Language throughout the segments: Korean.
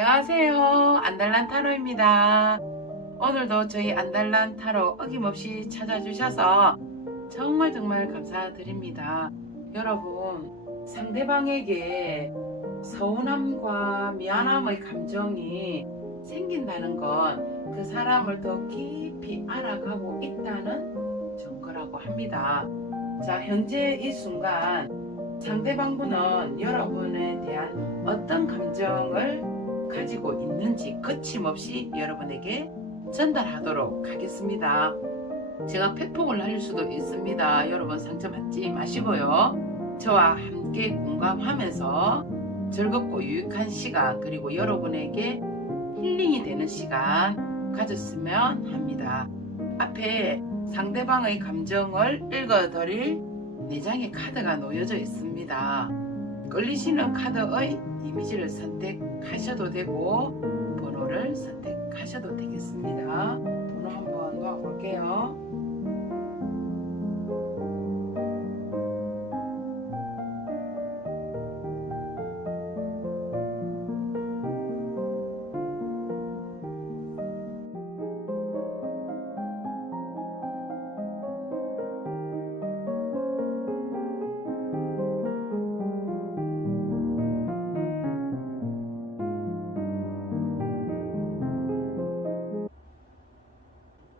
안녕하세요. 안달난 타로입니다. 오늘도 저희 안달난 타로 어김없이 찾아주셔서 정말 감사드립니다. 여러분, 상대방에게 서운함과 미안함의 감정이 생긴다는 건 그 사람을 더 깊이 알아가고 있다는 증거라고 합니다. 자, 현재 이 순간 상대방분은 여러분에 대한 어떤 감정을 가지고 있는지 거침없이 여러분에게 전달하도록 하겠습니다. 제가 팩폭을 날릴 수도 있습니다. 여러분 상처받지 마시고요. 저와 함께 공감하면서 즐겁고 유익한 시간, 그리고 여러분에게 힐링이 되는 시간 가졌으면 합니다. 앞에 상대방의 감정을 읽어드릴 4장의 카드가 놓여져 있습니다. 끌리시는 카드의 이미지를 선택하셔도 되고 번호를 선택하셔도 되겠습니다. 번호 한번 놓아볼게요.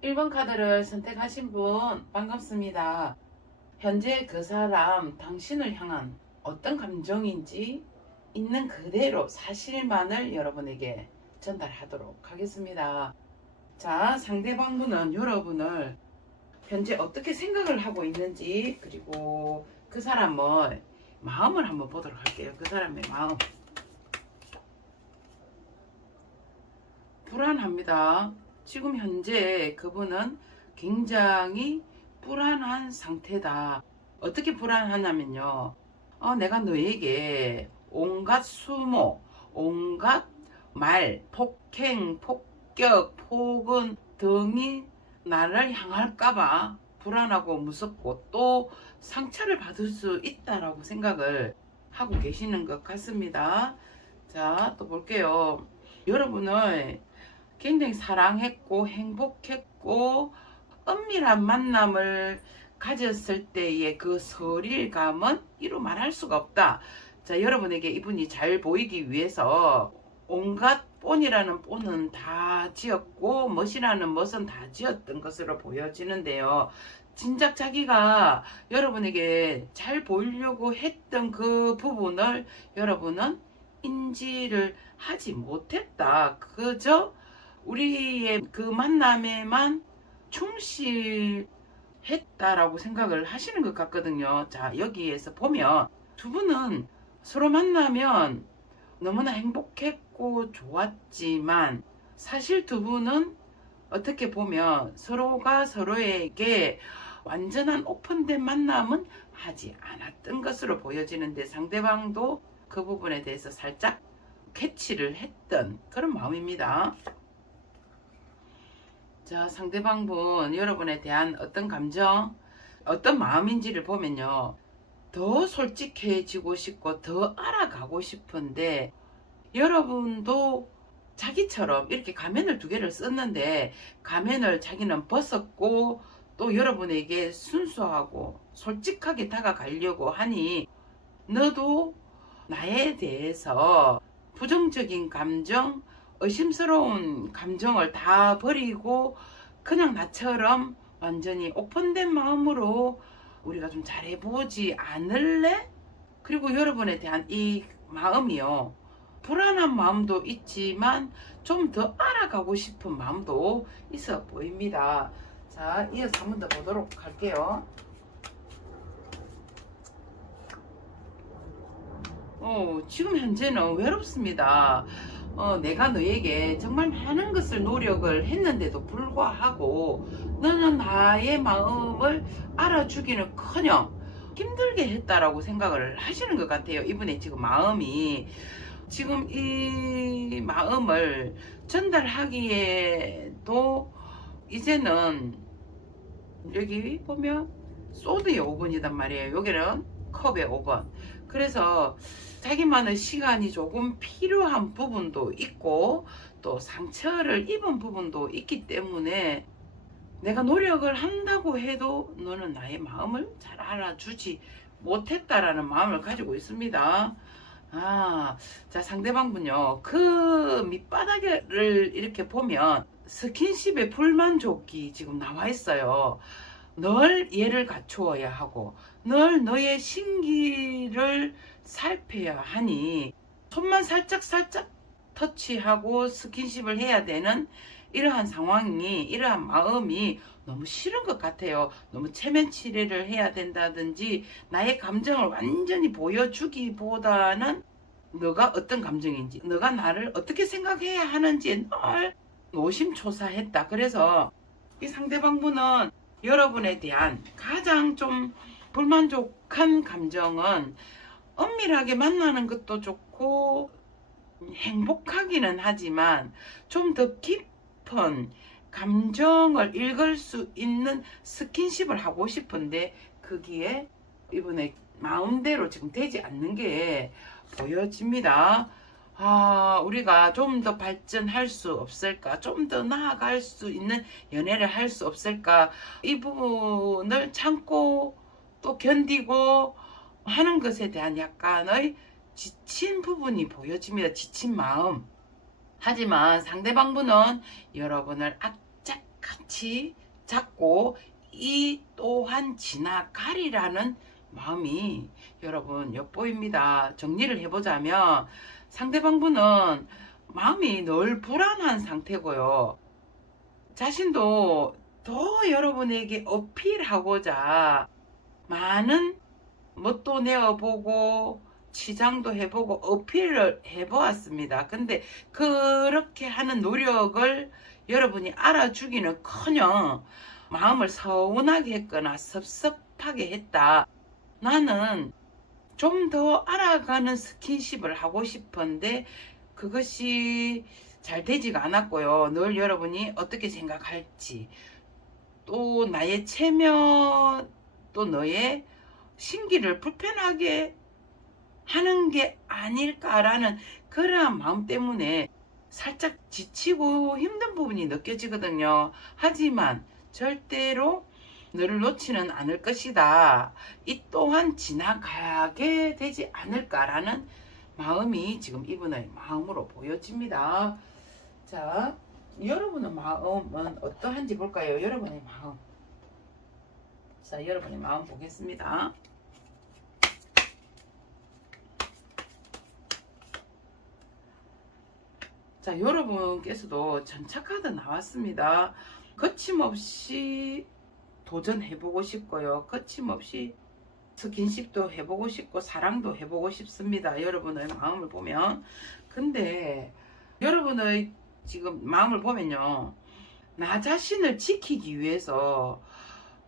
일 번 카드를 선택하신 분 반갑습니다. 현재 그 사람, 당신을 향한 어떤 감정인지 있는 그대로 사실만을 여러분에게 전달하도록 하겠습니다. 자, 상대방분은 여러분을 현재 어떻게 생각을 하고 있는지, 그리고 그 사람의 마음을 한번 보도록 할게요. 그 사람의 마음. 불안합니다. 지금 현재 그분은 굉장히 불안한 상태다. 어떻게 불안하냐면요. 내가 너에게 온갖 수모, 온갖 말, 폭행, 폭격, 폭언 등이 나를 향할까봐 불안하고 무섭고 또 상처를 받을 수 있다라고 생각을 하고 계시는 것 같습니다. 자, 또 볼게요. 여러분을 굉장히 사랑했고 행복했고 은밀한 만남을 가졌을 때의 그 스릴감은 이루 말할 수가 없다. 자, 여러분에게 이분이 잘 보이기 위해서 온갖 본이라는 본은 다 지었고 멋이라는 멋은 다 지었던 것으로 보여지는데요. 진작 자기가 여러분에게 잘 보이려고 했던 그 부분을 여러분은 인지를 하지 못했다. 그저 우리의 그 만남에만 충실했다라고 생각을 하시는 것 같거든요. 자, 여기에서 보면 두 분은 서로 만나면 너무나 행복했고 좋았지만 사실 두 분은 어떻게 보면 서로가 서로에게 완전한 오픈된 만남은 하지 않았던 것으로 보여지는데 상대방도 그 부분에 대해서 살짝 캐치를 했던 그런 마음입니다. 자, 상대방분 여러분에 대한 어떤 감정, 어떤 마음인지를 보면요. 더 솔직해지고 싶고 더 알아가고 싶은데 여러분도 자기처럼 이렇게 가면을 2개를 썼는데 가면을 자기는 벗었고 또 여러분에게 순수하고 솔직하게 다가가려고 하니 너도 나에 대해서 부정적인 감정, 의심스러운 감정을 다 버리고 그냥 나처럼 완전히 오픈된 마음으로 우리가 좀 잘해보지 않을래? 그리고 여러분에 대한 이 마음이요. 불안한 마음도 있지만 좀 더 알아가고 싶은 마음도 있어 보입니다. 자, 이어서 한 번 더 보도록 할게요. 지금 현재는 외롭습니다. 내가 너에게 정말 많은 것을 노력을 했는데도 불구하고 너는 나의 마음을 알아주기는커녕 힘들게 했다라고 생각을 하시는 것 같아요. 이분의 지금 마음이 지금 이 마음을 전달하기에도 이제는 여기 보면 소드의 5번이단 말이에요. 여기는 컵에 오건. 그래서 자기만의 시간이 조금 필요한 부분도 있고 또 상처를 입은 부분도 있기 때문에 내가 노력을 한다고 해도 너는 나의 마음을 잘 알아주지 못했다라는 마음을 가지고 있습니다. 자, 상대방분요. 그 밑바닥을 이렇게 보면 스킨십의 불만족이 지금 나와 있어요. 늘 얘를 갖추어야 하고 늘 너의 신기를 살펴야 하니 손만 살짝 터치하고 스킨십을 해야 되는 이러한 상황이, 이러한 마음이 너무 싫은 것 같아요. 너무 체면 치레를 해야 된다든지 나의 감정을 완전히 보여주기보다는 너가 어떤 감정인지, 너가 나를 어떻게 생각해야 하는지 늘 노심초사했다. 그래서 이 상대방분은 여러분에 대한 가장 좀 불만족한 감정은 엄밀하게 만나는 것도 좋고 행복하기는 하지만 좀 더 깊은 감정을 읽을 수 있는 스킨십을 하고 싶은데 거기에 이번에 마음대로 지금 되지 않는 게 보여집니다. 우리가 좀 더 발전할 수 없을까? 좀 더 나아갈 수 있는 연애를 할 수 없을까? 이 부분을 참고 또 견디고 하는 것에 대한 약간의 지친 부분이 보여집니다. 지친 마음. 하지만 상대방분은 여러분을 악착같이 잡고 이 또한 지나가리라는 마음이 여러분 엿보입니다. 정리를 해보자면 상대방분은 마음이 늘 불안한 상태고요. 자신도 더 여러분에게 어필하고자 많은 멋도 내어보고 치장도 해보고 어필을 해보았습니다. 근데 그렇게 하는 노력을 여러분이 알아주기는커녕 마음을 서운하게 했거나 섭섭하게 했다. 나는 좀 더 알아가는 스킨십을 하고 싶은데 그것이 잘 되지가 않았고요. 늘 여러분이 어떻게 생각할지, 또 나의 체면, 또 너의 신기를 불편하게 하는 게 아닐까라는 그러한 마음 때문에 살짝 지치고 힘든 부분이 느껴지거든요. 하지만 절대로 너를 놓지는 않을 것이다. 이 또한 지나가게 되지 않을까라는 마음이 지금 이분의 마음으로 보여집니다. 자, 여러분의 마음은 어떠한지 볼까요? 여러분의 마음. 자, 여러분의 마음 보겠습니다. 자, 여러분께서도 전차카드 나왔습니다. 거침없이 도전해보고 싶고요. 거침없이 스킨십도 해보고 싶고 사랑도 해보고 싶습니다. 여러분의 마음을 보면. 근데 여러분의 지금 마음을 보면요. 나 자신을 지키기 위해서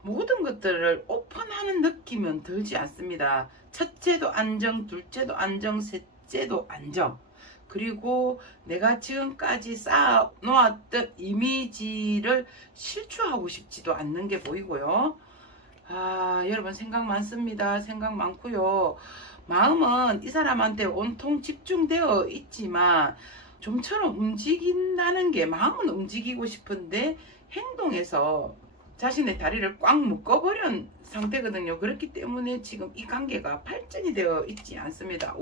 모든 것들을 오픈하는 느낌은 들지 않습니다. 첫째도 안정, 둘째도 안정, 셋째도 안정. 그리고 내가 지금까지 쌓아 놓았던 이미지를 실추하고 싶지도 않는 게 보이고요. 여러분 생각 많습니다. 생각 많고요. 마음은 이 사람한테 온통 집중되어 있지만 좀처럼 움직인다는 게, 마음은 움직이고 싶은데 행동에서 자신의 다리를 꽉 묶어버린 상태거든요. 그렇기 때문에 지금 이 관계가 발전이 되어 있지 않습니다.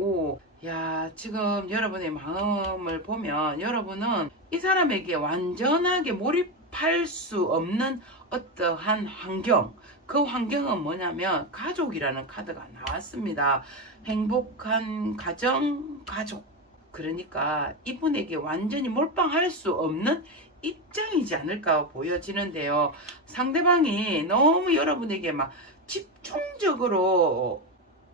지금 여러분의 마음을 보면 여러분은 이 사람에게 완전하게 몰입할 수 없는 어떠한 환경, 그 환경은 뭐냐면 가족이라는 카드가 나왔습니다. 행복한 가정, 가족. 그러니까 이분에게 완전히 몰빵할 수 없는 입장이지 않을까 보여지는데요. 상대방이 너무 여러분에게 막 집중적으로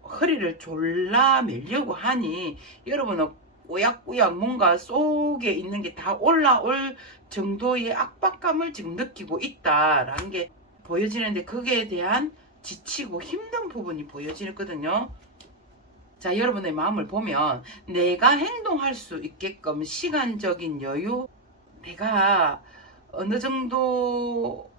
허리를 졸라매려고 하니 여러분은 꾸역꾸역 뭔가 속에 있는 게 다 올라올 정도의 압박감을 지금 느끼고 있다라는 게 보여지는데 거기에 대한 지치고 힘든 부분이 보여지거든요. 자, 여러분의 마음을 보면 내가 행동할 수 있게끔 시간적인 여유, 내가 어느 정도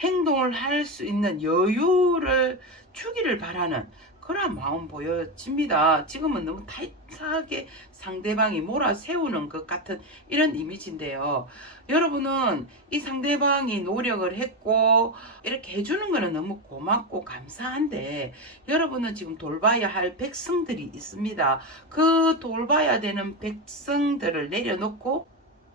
행동을 할 수 있는 여유를 주기를 바라는 그런 마음 보여집니다. 지금은 너무 타이트하게 상대방이 몰아세우는 것 같은 이런 이미지인데요. 여러분은 이 상대방이 노력을 했고 이렇게 해주는 거는 너무 고맙고 감사한데, 여러분은 지금 돌봐야 할 백성들이 있습니다. 그 돌봐야 되는 백성들을 내려놓고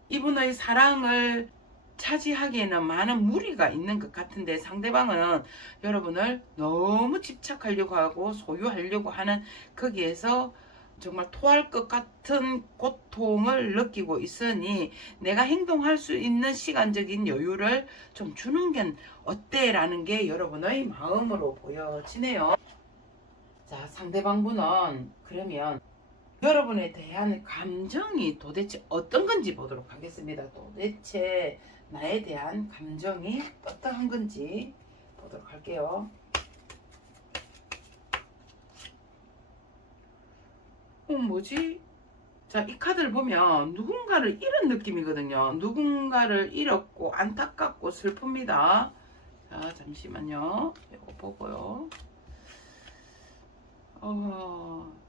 이분의 사랑을 차지하기에는 많은 무리가 있는 것 같은데, 상대방은 여러분을 너무 집착하려고 하고 소유하려고 하는, 거기에서 정말 토할 것 같은 고통을 느끼고 있으니 내가 행동할 수 있는 시간적인 여유를 좀 주는 게 어때? 라는 게 여러분의 마음으로 보여지네요. 자, 상대방분은 그러면 여러분에 대한 감정이 도대체 어떤 건지 보도록 하겠습니다. 도대체 나에 대한 감정이 어떠한 건지 보도록 할게요. 뭐지? 자, 이 카드를 보면 누군가를 잃은 느낌이거든요. 누군가를 잃었고 안타깝고 슬픕니다. 자, 잠시만요. 이거 보고요.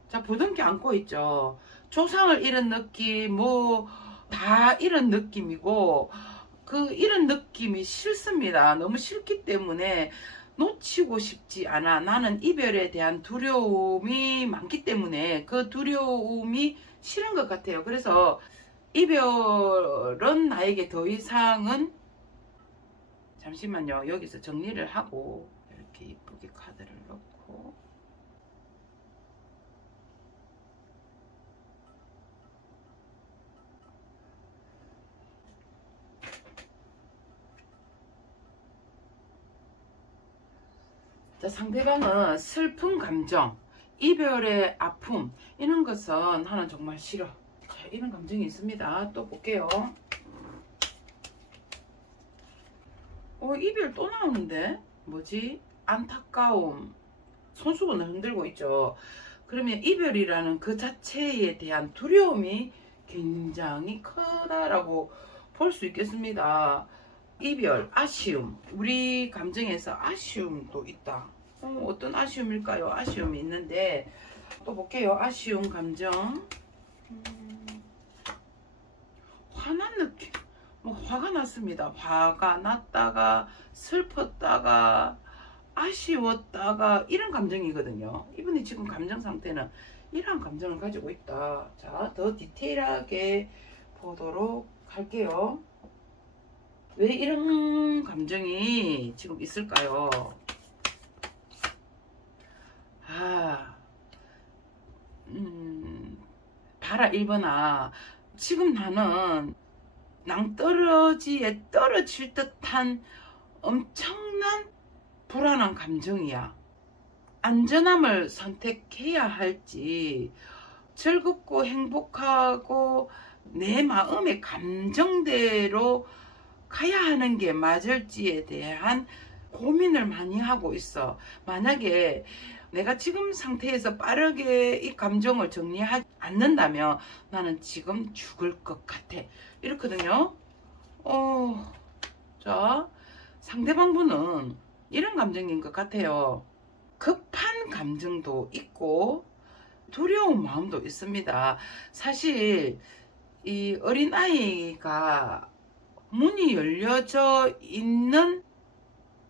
자, 부둥켜 안고 있죠. 조상을 잃은 느낌, 뭐 다 잃은 느낌이고, 그 잃은 느낌이 싫습니다. 너무 싫기 때문에 놓치고 싶지 않아. 나는 이별에 대한 두려움이 많기 때문에 그 두려움이 싫은 것 같아요. 그래서 이별은 나에게 더 이상은, 잠시만요. 여기서 정리를 하고 이렇게 이쁘게 카드를 넣고, 자, 상대방은 슬픈 감정, 이별의 아픔, 이런 것은 나는 정말 싫어. 자, 이런 감정이 있습니다. 또 볼게요. 이별 또 나오는데 뭐지? 안타까움, 손수건을 흔들고 있죠. 그러면 이별이라는 그 자체에 대한 두려움이 굉장히 크다라고 볼 수 있겠습니다. 이별, 아쉬움, 우리 감정에서 아쉬움도 있다. 어떤 아쉬움일까요? 아쉬움이 있는데, 또 볼게요. 아쉬움 감정, 화난 느낌, 뭐 화가 났습니다. 화가 났다가 슬펐다가 아쉬웠다가 이런 감정이거든요. 이분이 지금 감정 상태는 이러한 감정을 가지고 있다. 자, 더 디테일하게 보도록 할게요. 왜 이런 감정이 지금 있을까요? 봐라 1번아, 지금 나는 낭떠러지에 떨어질 듯한 엄청난 불안한 감정이야. 안전함을 선택해야 할지, 즐겁고 행복하고 내 마음의 감정대로 가야 하는 게 맞을지에 대한 고민을 많이 하고 있어. 만약에 내가 지금 상태에서 빠르게 이 감정을 정리하지 않는다면 나는 지금 죽을 것 같아. 이렇거든요. 자, 상대방분은 이런 감정인 것 같아요. 급한 감정도 있고 두려운 마음도 있습니다. 사실 이 어린아이가 문이 열려져 있는,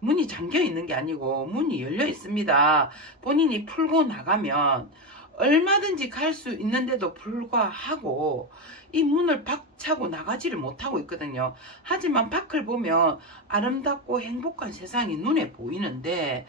문이 잠겨 있는 게 아니고 문이 열려 있습니다. 본인이 풀고 나가면 얼마든지 갈 수 있는데도 불구하고 이 문을 박차고 나가지를 못하고 있거든요. 하지만 밖을 보면 아름답고 행복한 세상이 눈에 보이는데,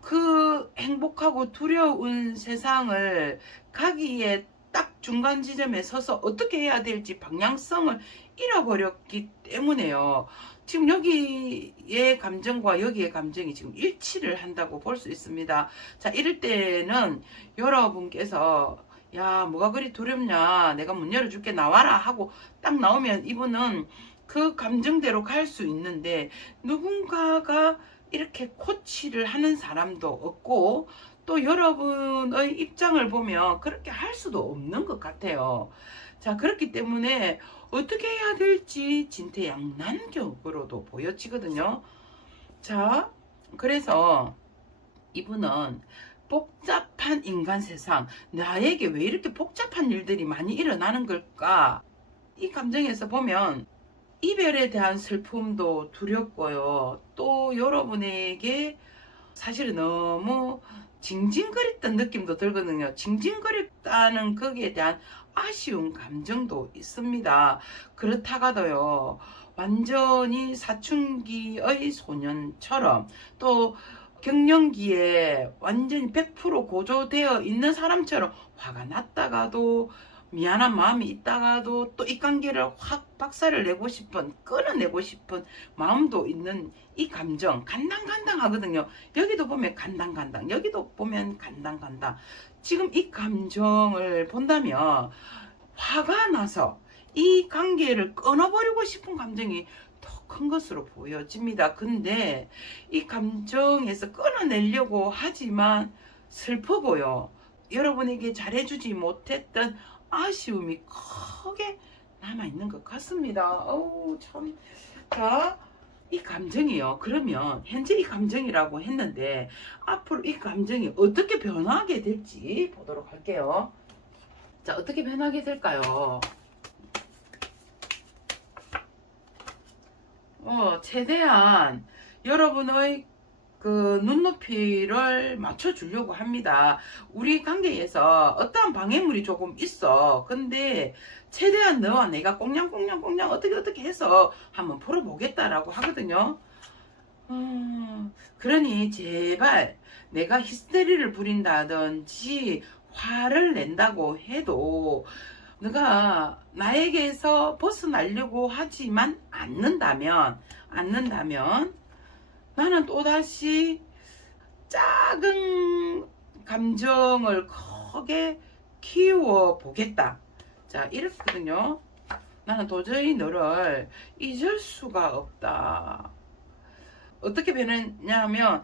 그 행복하고 두려운 세상을 가기에 딱 중간 지점에 서서 어떻게 해야 될지 방향성을 잃어버렸기 때문에요. 지금 여기의 감정과 여기의 감정이 지금 일치를 한다고 볼 수 있습니다. 자, 이럴 때는 여러분께서 야, 뭐가 그리 두렵냐, 내가 문 열어줄게, 나와라 하고 딱 나오면 이분은 그 감정대로 갈 수 있는데, 누군가가 이렇게 코치를 하는 사람도 없고 또 여러분의 입장을 보면 그렇게 할 수도 없는 것 같아요. 자, 그렇기 때문에 어떻게 해야 될지 진퇴양난격으로도 보여지거든요. 자, 그래서 이분은 복잡한 인간 세상, 나에게 왜 이렇게 복잡한 일들이 많이 일어나는 걸까? 이 감정에서 보면 이별에 대한 슬픔도 두렵고요. 또 여러분에게 사실은 너무 징징거렸던 느낌도 들거든요. 징징거렸다는 거기에 대한 아쉬운 감정도 있습니다. 그렇다가도요, 완전히 사춘기의 소년처럼 또 갱년기에 완전히 100% 고조되어 있는 사람처럼 화가 났다가도 미안한 마음이 있다가도 또 이 관계를 확 박살을 내고 싶은, 끊어내고 싶은 마음도 있는 이 감정, 간당간당 하거든요. 여기도 보면 간당간당, 여기도 보면 간당간당. 지금 이 감정을 본다면 화가 나서 이 관계를 끊어버리고 싶은 감정이 더 큰 것으로 보여집니다. 근데 이 감정에서 끊어내려고 하지만 슬프고요. 여러분에게 잘해주지 못했던 아쉬움이 크게 남아있는 것 같습니다. 어우, 참. 자, 이 감정이요. 그러면 현재 이 감정이라고 했는데 앞으로 이 감정이 어떻게 변하게 될지 보도록 할게요. 자, 어떻게 변하게 될까요? 최대한 여러분의 그 눈높이를 맞춰주려고 합니다. 우리 관계에서 어떠한 방해물이 조금 있어. 근데 최대한 너와 내가 꽁냥꽁냥꽁냥 어떻게 해서 한번 풀어보겠다라고 하거든요. 그러니 제발 내가 히스테리를 부린다든지 화를 낸다고 해도 너가 나에게서 벗어나려고 하지만 않는다면 나는 또다시 작은 감정을 크게 키워 보겠다. 자, 이렇거든요. 나는 도저히 너를 잊을 수가 없다. 어떻게 변했냐면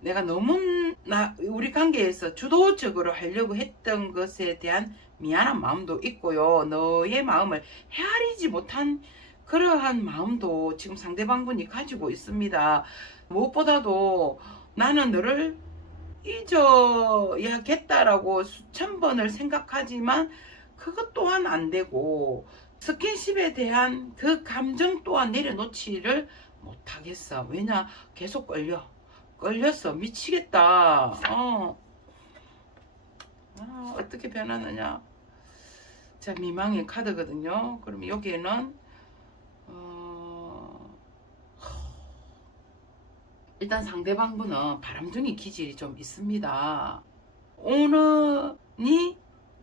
내가 너무 우리 관계에서 주도적으로 하려고 했던 것에 대한 미안한 마음도 있고요. 너의 마음을 헤아리지 못한 그러한 마음도 지금 상대방분이 가지고 있습니다. 무엇보다도 나는 너를 잊어야겠다라고 수천 번을 생각하지만 그것 또한 안 되고 스킨십에 대한 그 감정 또한 내려놓지를 못하겠어. 왜냐? 계속 걸렸어. 미치겠다. 어떻게 변하느냐. 자, 미망의 카드거든요. 그럼 여기에는 일단 상대방분은 바람둥이 기질이 좀 있습니다. 오는이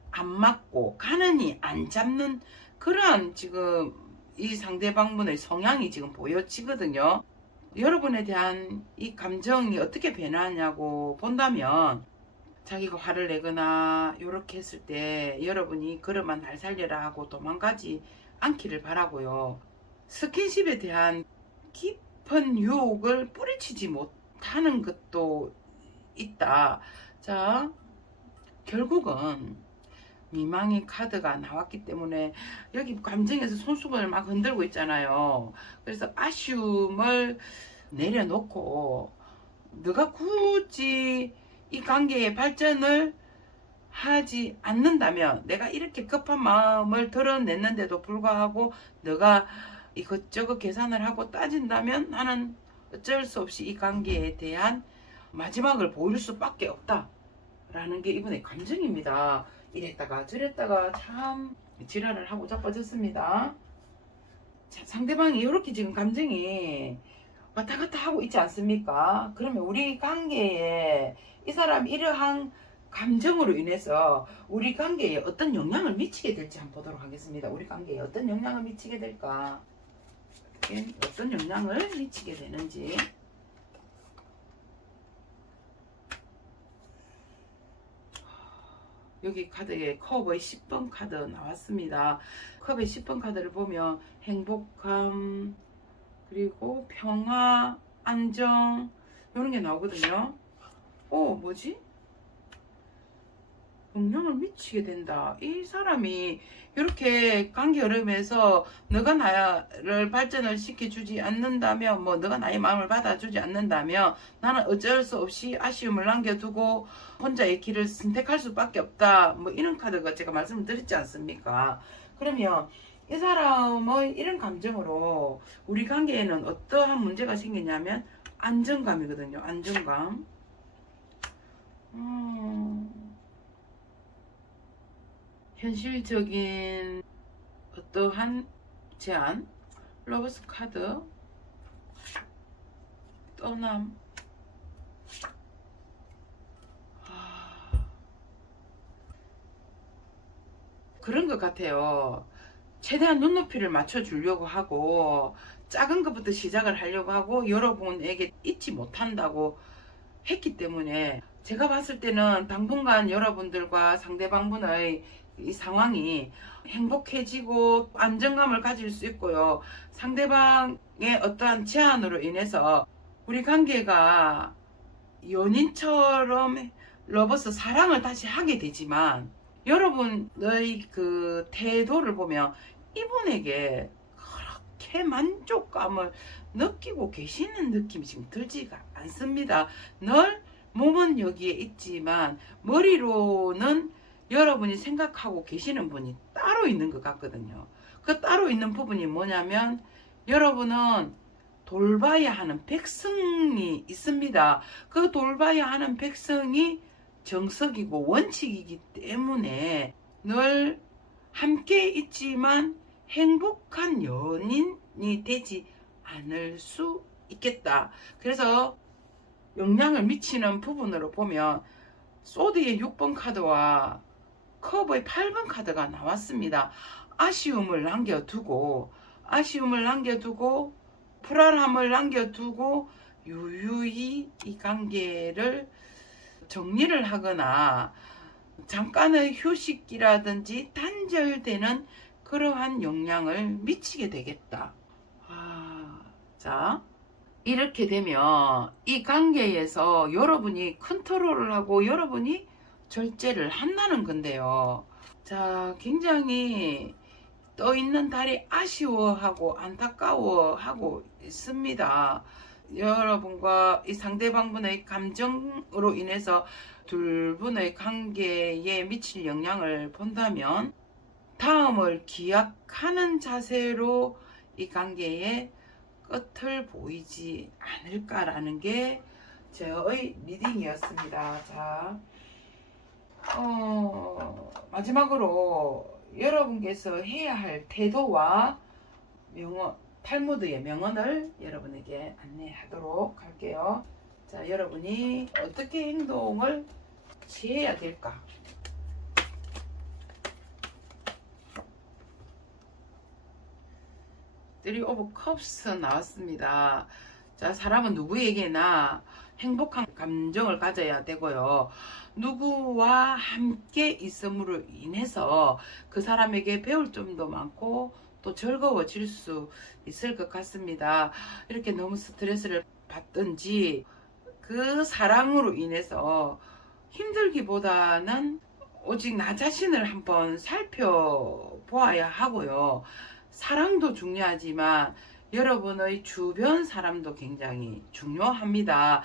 안 맞고 가는이 안 잡는 그러한 지금 이 상대방분의 성향이 지금 보여지거든요. 여러분에 대한 이 감정이 어떻게 변하냐고 본다면 자기가 화를 내거나 이렇게 했을 때 여러분이 그러면 날 살려라 하고 도망가지 않기를 바라고요. 스킨십에 대한 깊은 유혹을 뿌리치지 못하는 것도 있다. 자, 결국은 미망의 카드가 나왔기 때문에 여기 감정에서 손수건을 막 흔들고 있잖아요. 그래서 아쉬움을 내려놓고 너가 굳이 이 관계의 발전을 하지 않는다면 내가 이렇게 급한 마음을 드러냈는데도 불구하고 너가 이것저것 계산을 하고 따진다면 나는 어쩔 수 없이 이 관계에 대한 마지막을 보일 수밖에 없다 라는 게 이분의 감정입니다. 이랬다가 저랬다가 참 지랄을 하고 자빠졌습니다. 자, 상대방이 이렇게 지금 감정이 왔다 갔다 하고 있지 않습니까? 그러면 우리 관계에 이 사람이 이러한 감정으로 인해서 우리 관계에 어떤 영향을 미치게 될지 한번 보도록 하겠습니다. 우리 관계에 어떤 영향을 미치게 될까? 어떤 영향을 미치게 되는지. 여기 카드에 컵의 10번 카드 나왔습니다. 컵의 10번 카드를 보면 행복함, 그리고 평화, 안정 이런 게 나오거든요. 뭐지? 영향을 미치게 된다. 이 사람이 이렇게 관계 흐름에서 너가 나를 발전을 시켜주지 않는다면, 뭐 너가 나의 마음을 받아주지 않는다면 나는 어쩔 수 없이 아쉬움을 남겨두고 혼자의 길을 선택할 수밖에 없다. 뭐 이런 카드가 제가 말씀을 드렸지 않습니까? 그러면 이 사람의 이런 감정으로 우리 관계에는 어떠한 문제가 생기냐면 안정감이거든요. 안정감. 현실적인 어떠한 제안, 러버스 카드, 떠남. 그런 것 같아요. 최대한 눈높이를 맞춰주려고 하고 작은 것부터 시작을 하려고 하고 여러분에게 잊지 못한다고 했기 때문에 제가 봤을 때는 당분간 여러분들과 상대방분의 이 상황이 행복해지고 안정감을 가질 수 있고요. 상대방의 어떠한 제안으로 인해서 우리 관계가 연인처럼 러버스 사랑을 다시 하게 되지만 여러분의 그 태도를 보면 이분에게 그렇게 만족감을 느끼고 계시는 느낌이 지금 들지가 않습니다. 늘 몸은 여기에 있지만 머리로는 여러분이 생각하고 계시는 분이 따로 있는 것 같거든요. 그 따로 있는 부분이 뭐냐면 여러분은 돌봐야 하는 백성이 있습니다. 그 돌봐야 하는 백성이 정석이고 원칙이기 때문에 늘 함께 있지만 행복한 연인이 되지 않을 수 있겠다. 그래서 영향을 미치는 부분으로 보면 소드의 6번 카드와 컵의 8번 카드가 나왔습니다. 아쉬움을 남겨두고 불안함을 남겨두고 유유히 이 관계를 정리를 하거나 잠깐의 휴식이라든지 단절되는 그러한 영향을 미치게 되겠다. 자, 이렇게 되면 이 관계에서 여러분이 컨트롤을 하고 여러분이 절제를 한다는 건데요. 자, 굉장히 떠 있는 달이 아쉬워하고 안타까워하고 있습니다. 여러분과 이 상대방분의 감정으로 인해서 둘 분의 관계에 미칠 영향을 본다면 다음을 기약하는 자세로 이 관계의 끝을 보이지 않을까라는 게 저의 리딩이었습니다. 자, 마지막으로 여러분께서 해야 할 태도와 명언, 탈무드의 명언을 여러분에게 안내하도록 할게요. 자, 여러분이 어떻게 행동을 취해야 될까? Three of Cups 나왔습니다. 자, 사람은 누구에게나 행복한 감정을 가져야 되고요. 누구와 함께 있음으로 인해서 그 사람에게 배울 점도 많고 또 즐거워질 수 있을 것 같습니다. 이렇게 너무 스트레스를 받든지 그 사랑으로 인해서 힘들기보다는 오직 나 자신을 한번 살펴보아야 하고요. 사랑도 중요하지만 여러분의 주변 사람도 굉장히 중요합니다.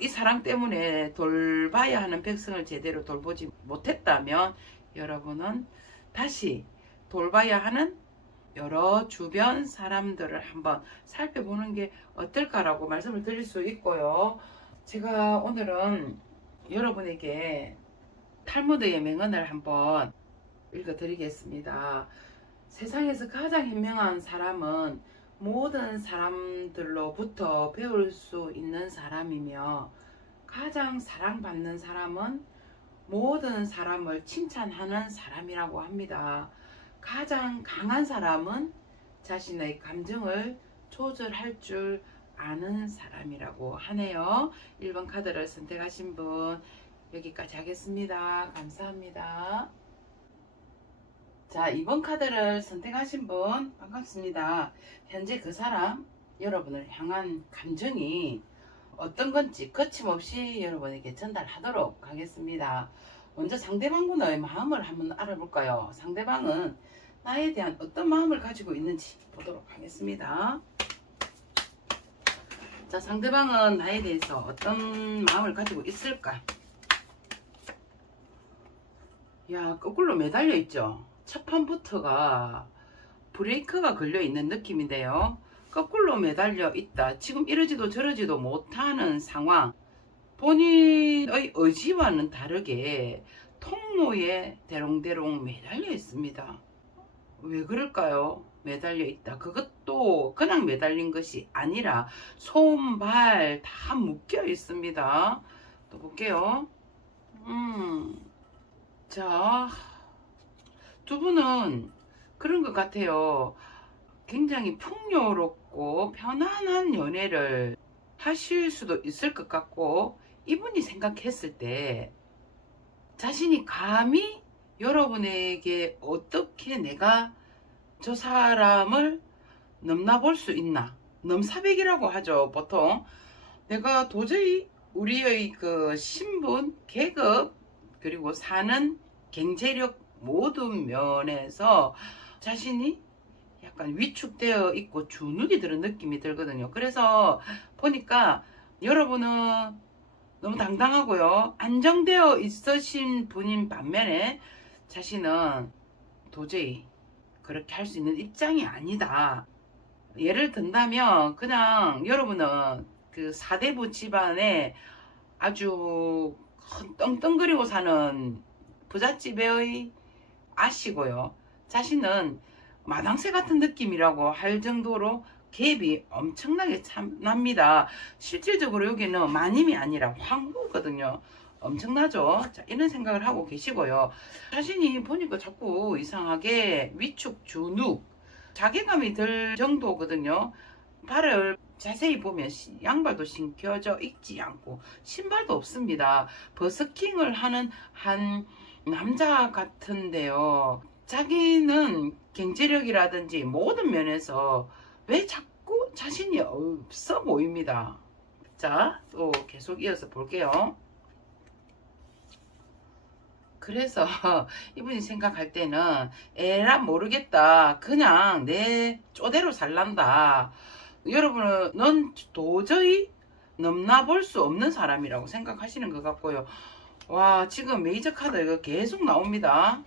이 사랑 때문에 돌봐야 하는 백성을 제대로 돌보지 못했다면 여러분은 다시 돌봐야 하는 여러 주변 사람들을 한번 살펴보는 게 어떨까라고 말씀을 드릴 수 있고요. 제가 오늘은 여러분에게 탈무드의 명언을 한번 읽어드리겠습니다. 세상에서 가장 현명한 사람은 모든 사람들로부터 배울 수 있는 사람이며 가장 사랑받는 사람은 모든 사람을 칭찬하는 사람이라고 합니다. 가장 강한 사람은 자신의 감정을 조절할 줄 아는 사람이라고 하네요. 1번 카드를 선택하신 분 여기까지 하겠습니다. 감사합니다. 자, 2번 카드를 선택하신 분 반갑습니다. 현재 그 사람 여러분을 향한 감정이 어떤 건지 거침없이 여러분에게 전달하도록 하겠습니다. 먼저 상대방분의 마음을 한번 알아볼까요? 상대방은 나에 대한 어떤 마음을 가지고 있는지 보도록 하겠습니다. 자, 상대방은 나에 대해서 어떤 마음을 가지고 있을까? 야, 거꾸로 매달려 있죠? 첫 판부터가 브레이크가 걸려 있는 느낌인데요. 거꾸로 매달려 있다. 지금 이러지도 저러지도 못하는 상황. 본인의 의지와는 다르게 통로에 대롱대롱 매달려 있습니다. 왜 그럴까요? 매달려 있다. 그것도 그냥 매달린 것이 아니라 손, 발 다 묶여 있습니다. 또 볼게요. 자, 두 분은 그런 것 같아요. 굉장히 풍요롭고 편안한 연애를 하실 수도 있을 것 같고, 이분이 생각했을 때 자신이 감히 여러분에게 어떻게 내가 저 사람을 넘나볼 수 있나, 넘사벽이라고 하죠. 보통 내가 도저히 우리의 그 신분, 계급, 그리고 사는 경제력 모든 면에서 자신이 약간 위축되어 있고 주눅이 드는 느낌이 들거든요. 그래서 보니까 여러분은 너무 당당하고요, 안정되어 있으신 분인 반면에 자신은 도저히 그렇게 할 수 있는 입장이 아니다. 예를 든다면 그냥 여러분은 그 사대부 집안에 아주 떵떵거리고 사는 부잣집의 아시고요, 자신은 마당새 같은 느낌이라고 할 정도로 갭이 엄청나게 납니다. 실질적으로 여기는 마님이 아니라 황후거든요. 엄청나죠? 자, 이런 생각을 하고 계시고요. 자신이 보니까 자꾸 이상하게 위축, 주눅, 자괴감이 들 정도거든요. 발을 자세히 보면 양발도 신겨져 있지 않고 신발도 없습니다. 버스킹을 하는 한 남자 같은데요. 자기는 경제력이라든지 모든 면에서 왜 자꾸 자신이 없어 보입니다. 자, 또 계속 이어서 볼게요. 그래서 이분이 생각할 때는 에라 모르겠다, 그냥 내 쪼대로 살란다. 여러분은 넌 도저히 넘나볼 수 없는 사람이라고 생각하시는 것 같고요. 와, 지금 메이저 카드 이거 계속 나옵니다.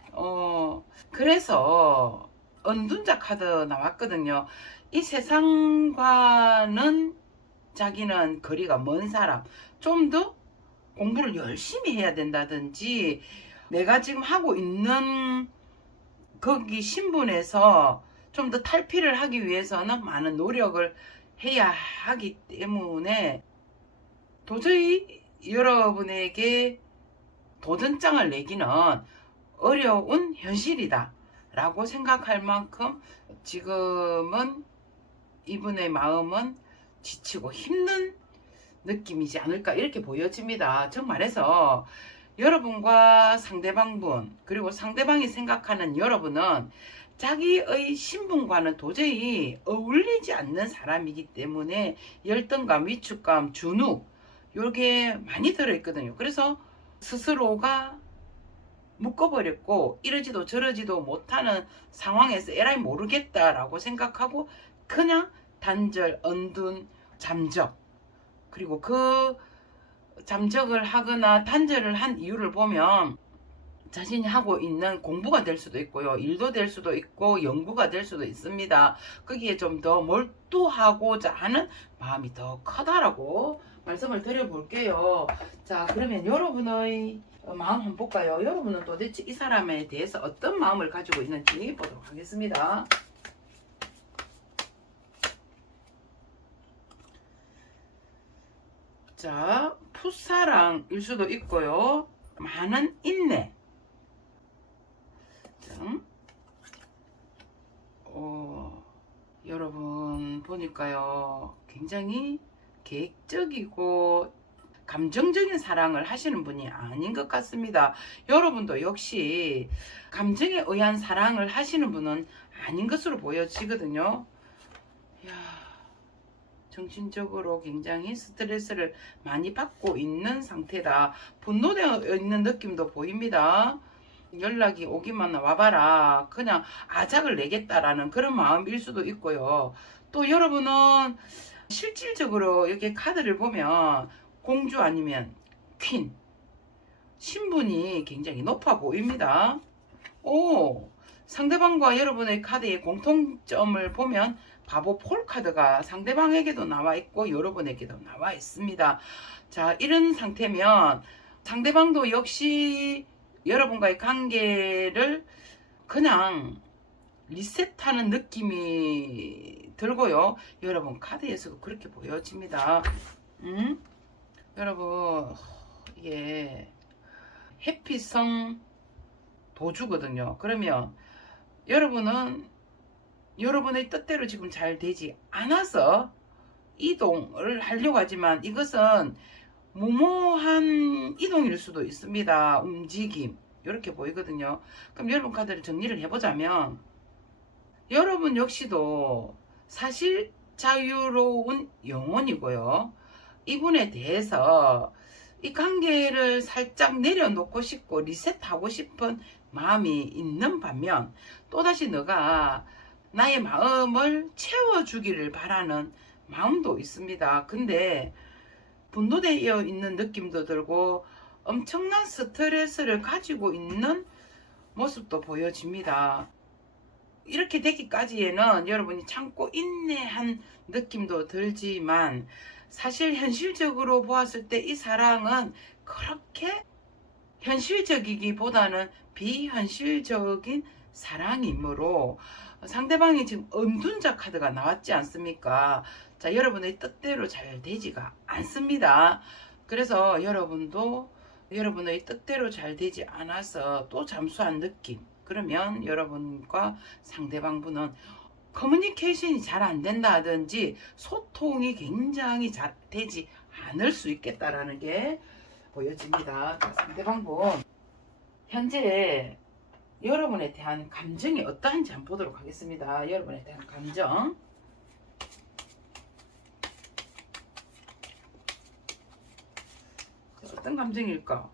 그래서 은둔자 카드 나왔거든요. 이 세상과는 자기는 거리가 먼 사람, 좀 더 공부를 열심히 해야 된다든지, 내가 지금 하고 있는 거기 신분에서 좀 더 탈피를 하기 위해서는 많은 노력을 해야 하기 때문에 도저히 여러분에게 도전장을 내기는 어려운 현실이다 라고 생각할 만큼 지금은 이분의 마음은 지치고 힘든 느낌이지 않을까, 이렇게 보여집니다. 정말해서 여러분과 상대방분, 그리고 상대방이 생각하는 여러분은 자기의 신분과는 도저히 어울리지 않는 사람이기 때문에 열등감, 위축감, 주눅, 요게 많이 들어있거든요. 그래서 스스로가 묶어버렸고 이러지도 저러지도 못하는 상황에서 에라이 모르겠다라고 생각하고 그냥 단절, 언둔, 잠적, 그리고 그 잠적을 하거나 단절을 한 이유를 보면 자신이 하고 있는 공부가 될 수도 있고요, 일도 될 수도 있고 연구가 될 수도 있습니다. 거기에 좀 더 몰두하고자 하는 마음이 더 크다라고 말씀을 드려볼게요. 자, 그러면 여러분의 마음 한번 볼까요? 여러분은 도대체 이 사람에 대해서 어떤 마음을 가지고 있는지 보도록 하겠습니다. 자, 풋사랑일 수도 있고요, 많은 인내. 여러분 보니까요, 굉장히 계획적이고 감정적인 사랑을 하시는 분이 아닌 것 같습니다. 여러분도 역시 감정에 의한 사랑을 하시는 분은 아닌 것으로 보여지거든요. 이야, 정신적으로 굉장히 스트레스를 많이 받고 있는 상태다. 분노되어 있는 느낌도 보입니다. 연락이 오기만 와봐라. 그냥 아작을 내겠다라는 그런 마음일 수도 있고요. 또 여러분은 실질적으로 이렇게 카드를 보면 공주 아니면 퀸, 신분이 굉장히 높아 보입니다. 오, 상대방과 여러분의 카드의 공통점을 보면 바보 폴 카드가 상대방에게도 나와 있고 여러분에게도 나와 있습니다. 자, 이런 상태면 상대방도 역시 여러분과의 관계를 그냥 리셋하는 느낌이 들고요. 여러분 카드에서도 그렇게 보여집니다. 여러분 이게 해피성 도주거든요. 그러면 여러분은 여러분의 뜻대로 지금 잘 되지 않아서 이동을 하려고 하지만 이것은 무모한 이동일 수도 있습니다. 움직임 이렇게 보이거든요. 그럼 여러분 카드를 정리를 해보자면 여러분 역시도 사실 자유로운 영혼이고요. 이분에 대해서 이 관계를 살짝 내려놓고 싶고 리셋하고 싶은 마음이 있는 반면 또다시 너가 나의 마음을 채워주기를 바라는 마음도 있습니다. 근데 분노되어 있는 느낌도 들고 엄청난 스트레스를 가지고 있는 모습도 보여집니다. 이렇게 되기까지에는 여러분이 참고 인내한 느낌도 들지만 사실 현실적으로 보았을 때 이 사랑은 그렇게 현실적이기보다는 비현실적인 사랑이므로 상대방이 지금 은둔자 카드가 나왔지 않습니까? 자, 여러분의 뜻대로 잘 되지가 않습니다. 그래서 여러분도 여러분의 뜻대로 잘 되지 않아서 또 잠수한 느낌. 그러면 여러분과 상대방분은 커뮤니케이션이 잘 안 된다든지 소통이 굉장히 잘 되지 않을 수 있겠다라는 게 보여집니다. 자, 상대방분 현재 여러분에 대한 감정이 어떠한지 한번 보도록 하겠습니다. 여러분에 대한 감정. 어떤 감정일까?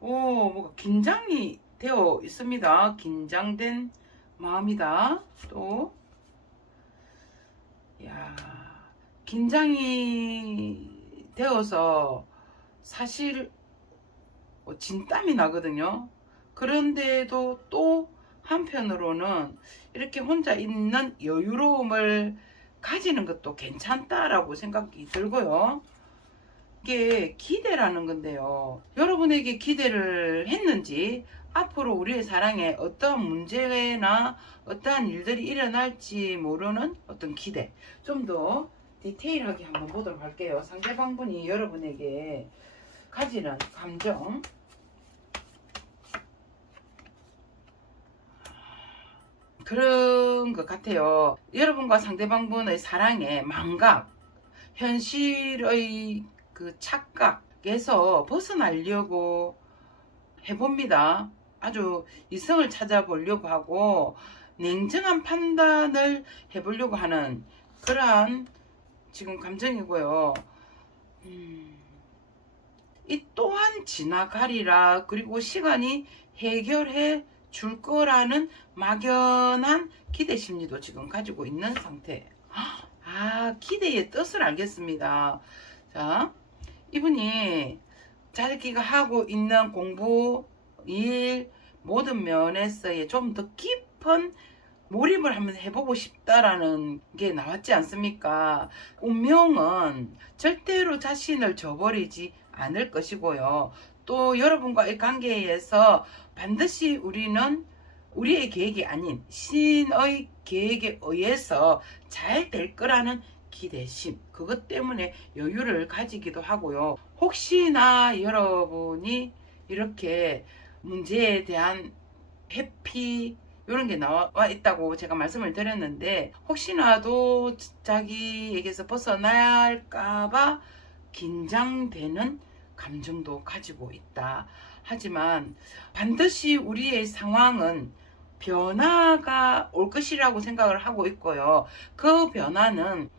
뭔가 긴장이 되어 있습니다. 긴장된 마음이다. 또, 긴장이 되어서 사실 진땀이 나거든요. 그런데도 또 한편으로는 이렇게 혼자 있는 여유로움을 가지는 것도 괜찮다라고 생각이 들고요. 이게 기대라는 건데요. 여러분에게 기대를 했는지 앞으로 우리의 사랑에 어떠한 문제나 어떠한 일들이 일어날지 모르는 어떤 기대. 좀 더 디테일하게 한번 보도록 할게요. 상대방분이 여러분에게 가지는 감정. 그런 것 같아요. 여러분과 상대방분의 사랑의 망각, 현실의 그 착각에서 벗어나려고 해봅니다. 아주 이성을 찾아보려고 하고 냉정한 판단을 해보려고 하는 그러한 지금 감정이고요. 이 또한 지나가리라. 그리고 시간이 해결해 줄 거라는 막연한 기대 심리도 지금 가지고 있는 상태. 기대의 뜻을 알겠습니다. 자, 이분이 자기가 하고 있는 공부, 일, 모든 면에서의 좀 더 깊은 몰입을 한번 해보고 싶다라는 게 나왔지 않습니까? 운명은 절대로 자신을 저버리지 않을 것이고요. 또 여러분과의 관계에서 반드시 우리는 우리의 계획이 아닌 신의 계획에 의해서 잘 될 거라는 기대심, 그것 때문에 여유를 가지기도 하고요. 혹시나 여러분이 이렇게 문제에 대한 회피 이런 게 나와 있다고 제가 말씀을 드렸는데 혹시나도 자기에게서 벗어날까봐 긴장되는 감정도 가지고 있다. 하지만 반드시 우리의 상황은 변화가 올 것이라고 생각을 하고 있고요. 그 변화는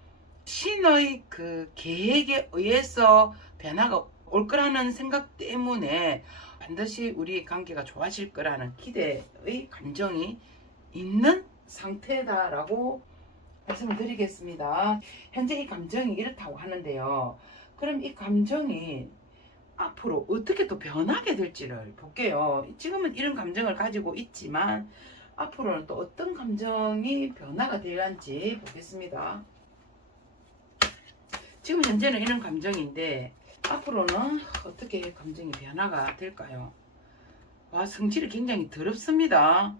신의 그 계획에 의해서 변화가 올 거라는 생각 때문에 반드시 우리 관계가 좋아질 거라는 기대의 감정이 있는 상태다라고 말씀을 드리겠습니다. 현재 이 감정이 이렇다고 하는데요. 그럼 이 감정이 앞으로 어떻게 또 변하게 될지를 볼게요. 지금은 이런 감정을 가지고 있지만 앞으로는 또 어떤 감정이 변화가 될지 보겠습니다. 지금 현재는 이런 감정인데 앞으로는 어떻게 감정이 변화가 될까요? 와, 성질이 굉장히 더럽습니다.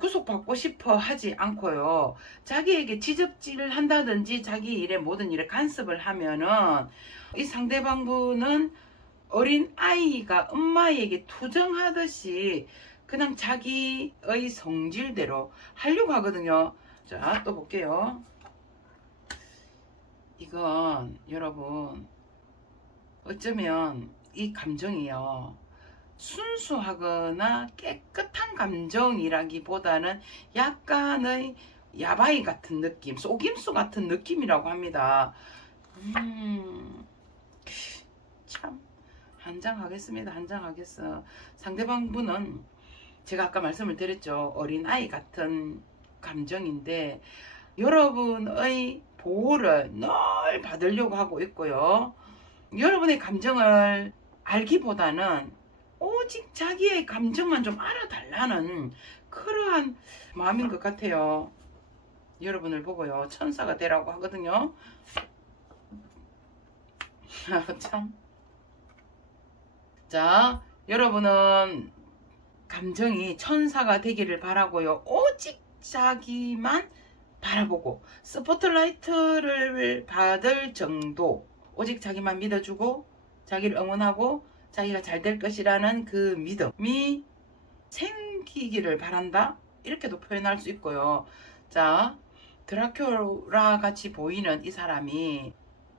구속받고 싶어 하지 않고요. 자기에게 지적질을 한다든지 자기 일에 모든 일에 간섭을 하면은 이 상대방분은 어린 아이가 엄마에게 투정하듯이 그냥 자기의 성질대로 하려고 하거든요. 자, 또 볼게요. 이건 여러분 어쩌면 이 감정이요, 순수하거나 깨끗한 감정이라기보다는 약간의 야바이 같은 느낌, 속임수 같은 느낌이라고 합니다. 참 한장하겠습니다. 한장하겠어. 상대방 분은 제가 아까 말씀을 드렸죠. 어린아이 같은 감정인데 여러분의 보호를 늘 받으려고 하고 있고요. 여러분의 감정을 알기보다는 오직 자기의 감정만 좀 알아달라는 그러한 마음인 것 같아요. 여러분을 보고요, 천사가 되라고 하거든요. 참. 자, 여러분은 감정이 천사가 되기를 바라고요. 오직 자기만 바라보고 스포트라이트를 받을 정도, 오직 자기만 믿어주고 자기를 응원하고 자기가 잘 될 것이라는 그 믿음이 생기기를 바란다, 이렇게도 표현할 수 있고요. 자, 드라큘라 같이 보이는 이 사람이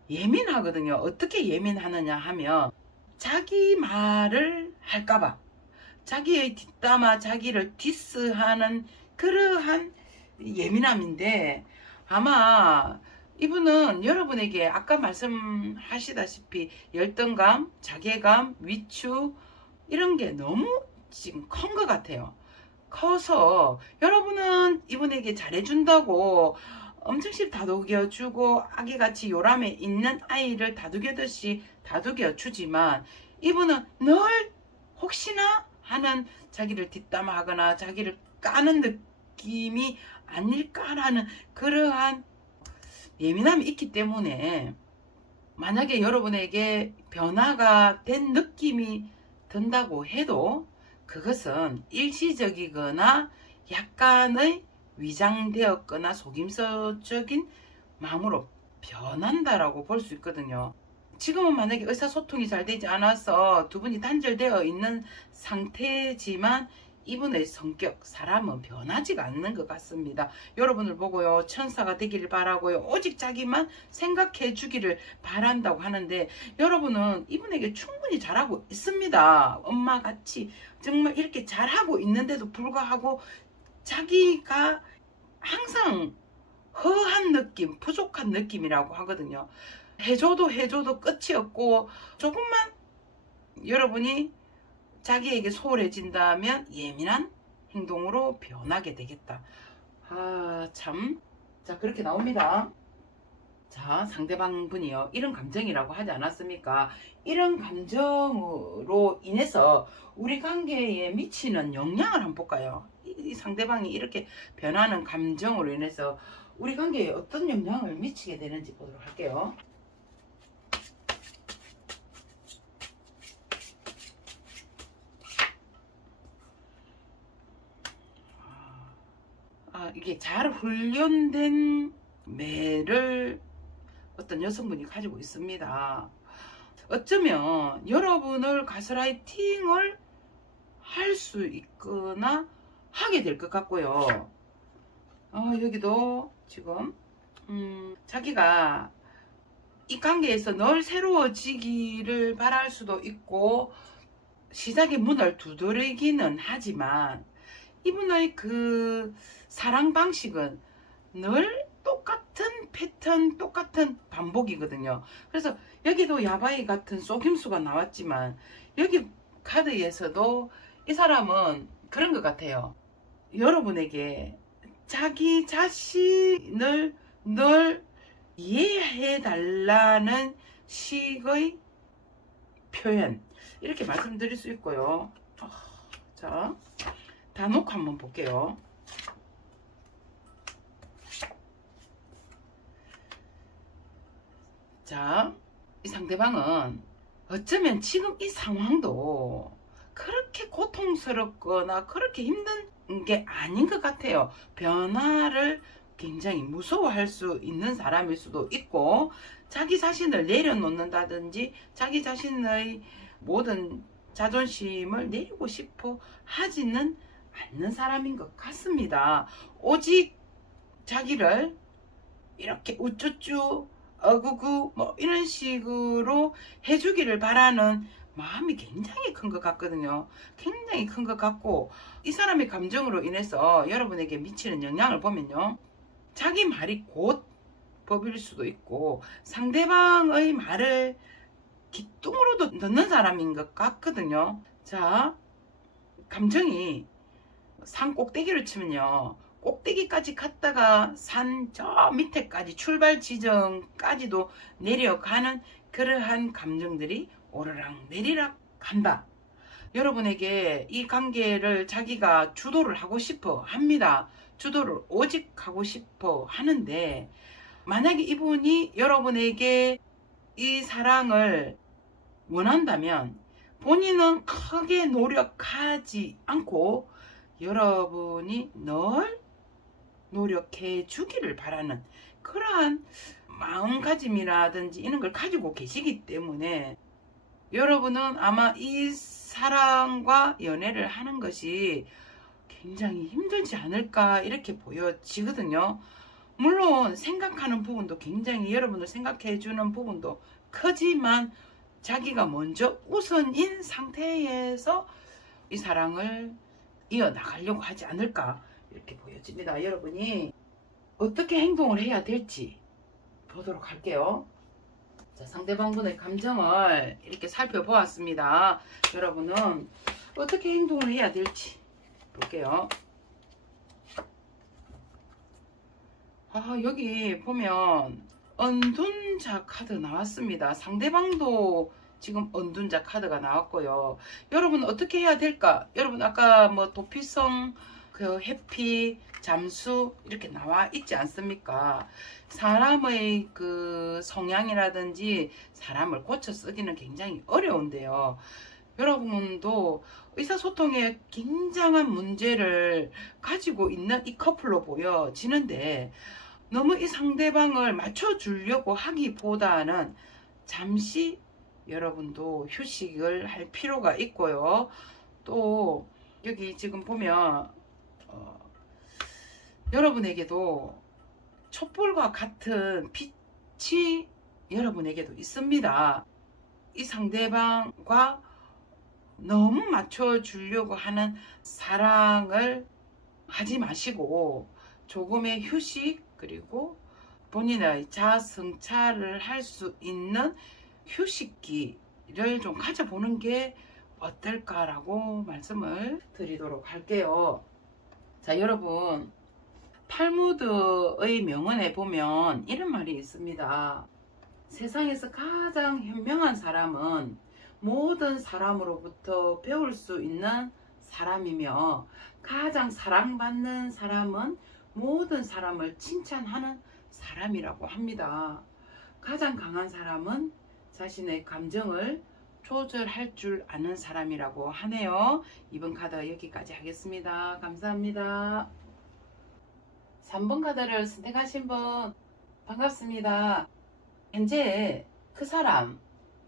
예민하거든요. 어떻게 예민하느냐 하면 자기 말을 할까봐, 자기의 뒷담화, 자기를 디스하는 그러한 예민함인데, 아마 이분은 여러분에게 아까 말씀하시다시피 열등감, 자괴감, 위축 이런 게 너무 지금 큰 것 같아요. 커서 여러분은 이분에게 잘해준다고 엄청씩 다독여주고 아기같이 요람에 있는 아이를 다독여듯이 다독여주지만 이분은 늘 혹시나 하는 자기를 뒷담화하거나 자기를 까는 느낌이 아닐까라는 그러한 예민함이 있기 때문에 만약에 여러분에게 변화가 된 느낌이 든다고 해도 그것은 일시적이거나 약간의 위장되었거나 속임수적인 마음으로 변한다라고 볼 수 있거든요. 지금은 만약에 의사소통이 잘 되지 않아서 두 분이 단절되어 있는 상태지만 이분의 성격, 사람은 변하지가 않는 것 같습니다. 여러분을 보고요, 천사가 되기를 바라고요, 오직 자기만 생각해 주기를 바란다고 하는데 여러분은 이분에게 충분히 잘하고 있습니다. 엄마같이 정말 이렇게 잘하고 있는데도 불구하고 자기가 항상 허한 느낌, 부족한 느낌이라고 하거든요. 해줘도 끝이 없고 조금만 여러분이 자기에게 소홀해진다면 예민한 행동으로 변하게 되겠다. 참. 자, 그렇게 나옵니다. 자, 상대방 분이요, 이런 감정이라고 하지 않았습니까? 이런 감정으로 인해서 우리 관계에 미치는 영향을 한번 볼까요? 이 상대방이 이렇게 변하는 감정으로 인해서 우리 관계에 어떤 영향을 미치게 되는지 보도록 할게요. 이게 잘 훈련된 매를 어떤 여성분이 가지고 있습니다. 어쩌면 여러분을 가스라이팅을 할 수 있거나 하게 될 것 같고요. 여기도 지금 자기가 이 관계에서 늘 새로워지기를 바랄 수도 있고 시작의 문을 두드리기는 하지만 이분의 그 사랑 방식은 늘 똑같은 패턴 똑같은 반복이거든요. 그래서 여기도 야바이 같은 속임수가 나왔지만 여기 카드에서도 이 사람은 그런 것 같아요. 여러분에게 자기 자신을 늘 이해해 달라는 식의 표현, 이렇게 말씀드릴 수 있고요. 자, 다 놓고 한번 볼게요. 자, 이 상대방은 어쩌면 지금 이 상황도 그렇게 고통스럽거나 그렇게 힘든 게 아닌 것 같아요. 변화를 굉장히 무서워할 수 있는 사람일 수도 있고, 자기 자신을 내려놓는다든지 자기 자신의 모든 자존심을 내리고 싶어 하지는 않는 사람인 것 같습니다. 오직 자기를 이렇게 우쭈쭈 어구구 뭐 이런 식으로 해주기를 바라는 마음이 굉장히 큰 것 같거든요. 굉장히 큰 것 같고, 이 사람의 감정으로 인해서 여러분에게 미치는 영향을 보면요, 자기 말이 곧 법일 수도 있고 상대방의 말을 귀뚱으로도 넣는 사람인 것 같거든요. 자, 감정이 산 꼭대기를 치면요, 꼭대기까지 갔다가 산 저 밑에까지 출발 지점까지도 내려가는 그러한 감정들이 오르락 내리락 간다. 여러분에게 이 관계를 자기가 주도를 하고 싶어 합니다. 주도를 오직 하고 싶어 하는데, 만약에 이분이 여러분에게 이 사랑을 원한다면 본인은 크게 노력하지 않고 여러분이 늘 노력해 주기를 바라는 그러한 마음가짐이라든지 이런 걸 가지고 계시기 때문에 여러분은 아마 이 사랑과 연애를 하는 것이 굉장히 힘들지 않을까 이렇게 보여지거든요. 물론 생각하는 부분도 굉장히 여러분을 생각해 주는 부분도 크지만 자기가 먼저 우선인 상태에서 이 사랑을 이어나가려고 하지 않을까 이렇게 보여집니다. 여러분이 어떻게 행동을 해야 될지 보도록 할게요. 자, 상대방분의 감정을 이렇게 살펴보았습니다. 여러분은 어떻게 행동을 해야 될지 볼게요. 여기 보면 은둔자 카드 나왔습니다. 상대방도 지금 은둔자 카드가 나왔고요. 여러분 어떻게 해야 될까? 여러분 아까 뭐 도피성, 그 회피, 잠수 이렇게 나와 있지 않습니까? 사람의 그 성향이라든지 사람을 고쳐 쓰기는 굉장히 어려운데요. 여러분도 의사소통에 굉장한 문제를 가지고 있는 이 커플로 보여지는데, 너무 이 상대방을 맞춰주려고 하기보다는 잠시 여러분도 휴식을 할 필요가 있고요. 또 여기 지금 보면 여러분에게도 촛불과 같은 빛이 여러분에게도 있습니다. 이 상대방과 너무 맞춰주려고 하는 사랑을 하지 마시고 조금의 휴식, 그리고 본인의 자아 성찰을 할 수 있는 휴식기를 좀 가져보는 게 어떨까라고 말씀을 드리도록 할게요. 자, 여러분, 탈무드의 명언에 보면 이런 말이 있습니다. 세상에서 가장 현명한 사람은 모든 사람으로부터 배울 수 있는 사람이며, 가장 사랑받는 사람은 모든 사람을 칭찬하는 사람이라고 합니다. 가장 강한 사람은 자신의 감정을 조절할 줄 아는 사람이라고 하네요. 이번 카드 여기까지 하겠습니다. 감사합니다. 3번 카드를 선택하신 분 반갑습니다. 현재 그 사람,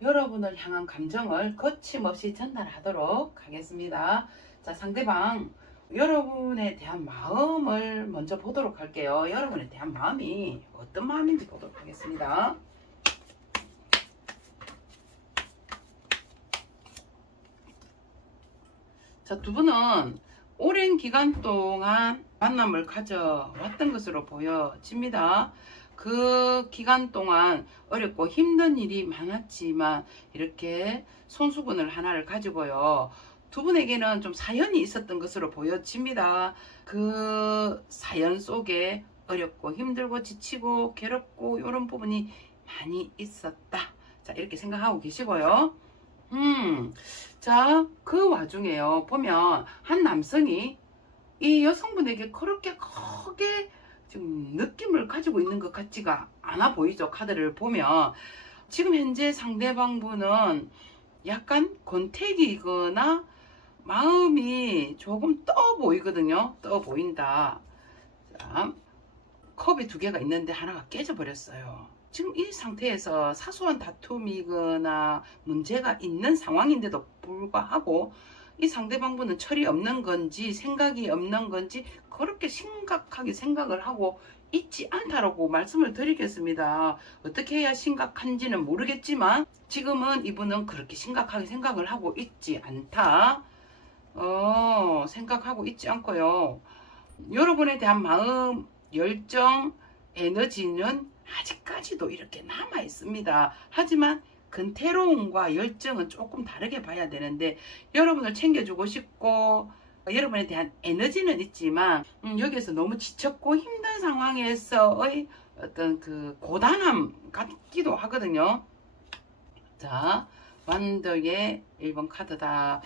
여러분을 향한 감정을 거침없이 전달하도록 하겠습니다. 자, 상대방 여러분에 대한 마음을 먼저 보도록 할게요. 여러분에 대한 마음이 어떤 마음인지 보도록 하겠습니다. 자, 두 분은 오랜 기간 동안 만남을 가져왔던 것으로 보여집니다. 그 기간 동안 어렵고 힘든 일이 많았지만 이렇게 손수건을 하나를 가지고요. 두 분에게는 좀 사연이 있었던 것으로 보여집니다. 그 사연 속에 어렵고 힘들고 지치고 괴롭고 이런 부분이 많이 있었다. 자, 이렇게 생각하고 계시고요. 자, 그 와중에요. 보면 한 남성이 이 여성분에게 그렇게 크게 지금 느낌을 가지고 있는 것 같지가 않아 보이죠. 카드를 보면 지금 현재 상대방분은 약간 권태기이거나 마음이 조금 떠 보이거든요. 떠 보인다. 자, 컵이 두 개가 있는데 하나가 깨져 버렸어요. 지금 이 상태에서 사소한 다툼이거나 문제가 있는 상황인데도 불구하고 이 상대방분은 철이 없는 건지 생각이 없는 건지 그렇게 심각하게 생각을 하고 있지 않다라고 말씀을 드리겠습니다. 어떻게 해야 심각한지는 모르겠지만 지금은 이분은 그렇게 심각하게 생각을 하고 있지 않다. 생각하고 있지 않고요. 여러분에 대한 마음, 열정, 에너지는 아직까지도 이렇게 남아 있습니다. 하지만 근태로움과 열정은 조금 다르게 봐야 되는데 여러분을 챙겨주고 싶고 여러분에 대한 에너지는 있지만 여기에서 너무 지쳤고 힘든 상황에서의 어떤 그 고단함 같기도 하거든요. 자, 완덕의 1번 카드다.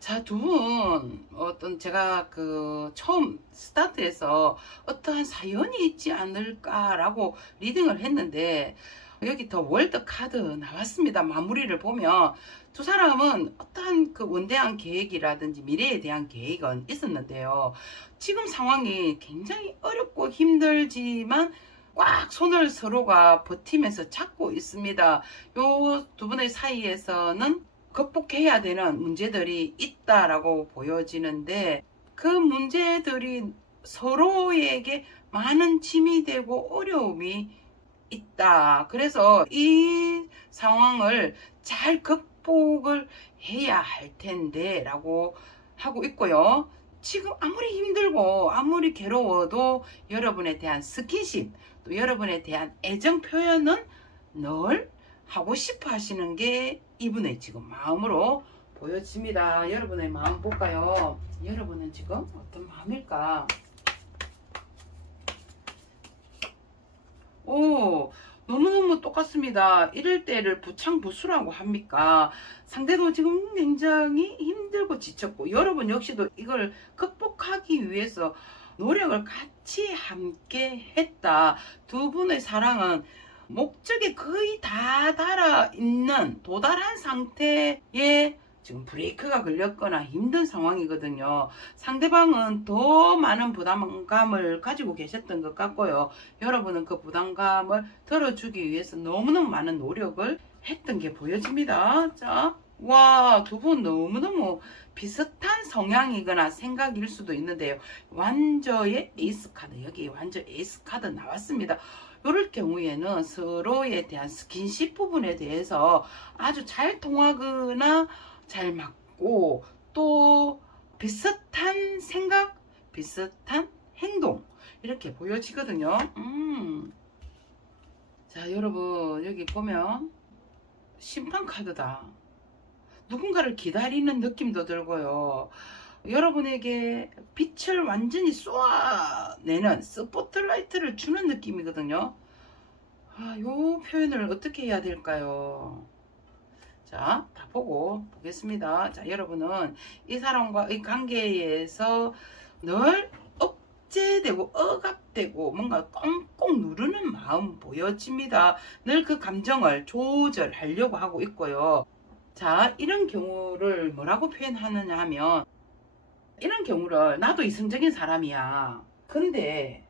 자, 두 분 어떤 제가 그 처음 스타트에서 어떠한 사연이 있지 않을까라고 리딩을 했는데 여기 더 월드 카드 나왔습니다. 마무리를 보면 두 사람은 어떠한 그 원대한 계획이라든지 미래에 대한 계획은 있었는데요. 지금 상황이 굉장히 어렵고 힘들지만 꽉 손을 서로가 버티면서 잡고 있습니다. 요 두 분의 사이에서는 극복해야 되는 문제들이 있다라고 보여지는데 그 문제들이 서로에게 많은 짐이 되고 어려움이 있다. 그래서 이 상황을 잘 극복을 해야 할 텐데 라고 하고 있고요. 지금 아무리 힘들고 아무리 괴로워도 여러분에 대한 스킨십 또 여러분에 대한 애정 표현은 늘 하고 싶어 하시는 게 이분의 지금 마음으로 보여집니다. 여러분의 마음 볼까요? 여러분은 지금 어떤 마음일까? 오, 너무너무 똑같습니다. 이럴 때를 부창부수라고 합니까? 상대도 지금 굉장히 힘들고 지쳤고 여러분 역시도 이걸 극복하기 위해서 노력을 같이 함께 했다. 두 분의 사랑은 목적에 거의 다 달아 있는 도달한 상태에 지금 브레이크가 걸렸거나 힘든 상황이거든요. 상대방은 더 많은 부담감을 가지고 계셨던 것 같고요. 여러분은 그 부담감을 덜어주기 위해서 너무너무 많은 노력을 했던 게 보여집니다. 자, 와, 두 분 너무너무 비슷한 성향이거나 생각일 수도 있는데요. 완저의 에이스 카드, 여기 완저 에이스 카드 나왔습니다. 이럴 경우에는 서로에 대한 스킨십 부분에 대해서 아주 잘 통하거나 잘 맞고 또 비슷한 생각, 비슷한 행동 이렇게 보여지거든요. 자, 여러분 여기 보면 심판 카드다. 누군가를 기다리는 느낌도 들고요. 여러분에게 빛을 완전히 쏘아내는 스포트라이트를 주는 느낌이거든요. 요 표현을 어떻게 해야 될까요? 자, 다 보겠습니다. 자, 여러분은 이 사람과의 관계에서 늘 억제되고 억압되고 뭔가 꽁꽁 누르는 마음 보여집니다. 늘 그 감정을 조절하려고 하고 있고요. 자, 이런 경우를 뭐라고 표현하느냐 하면 이런 경우를 나도 이성적인 사람이야. 근데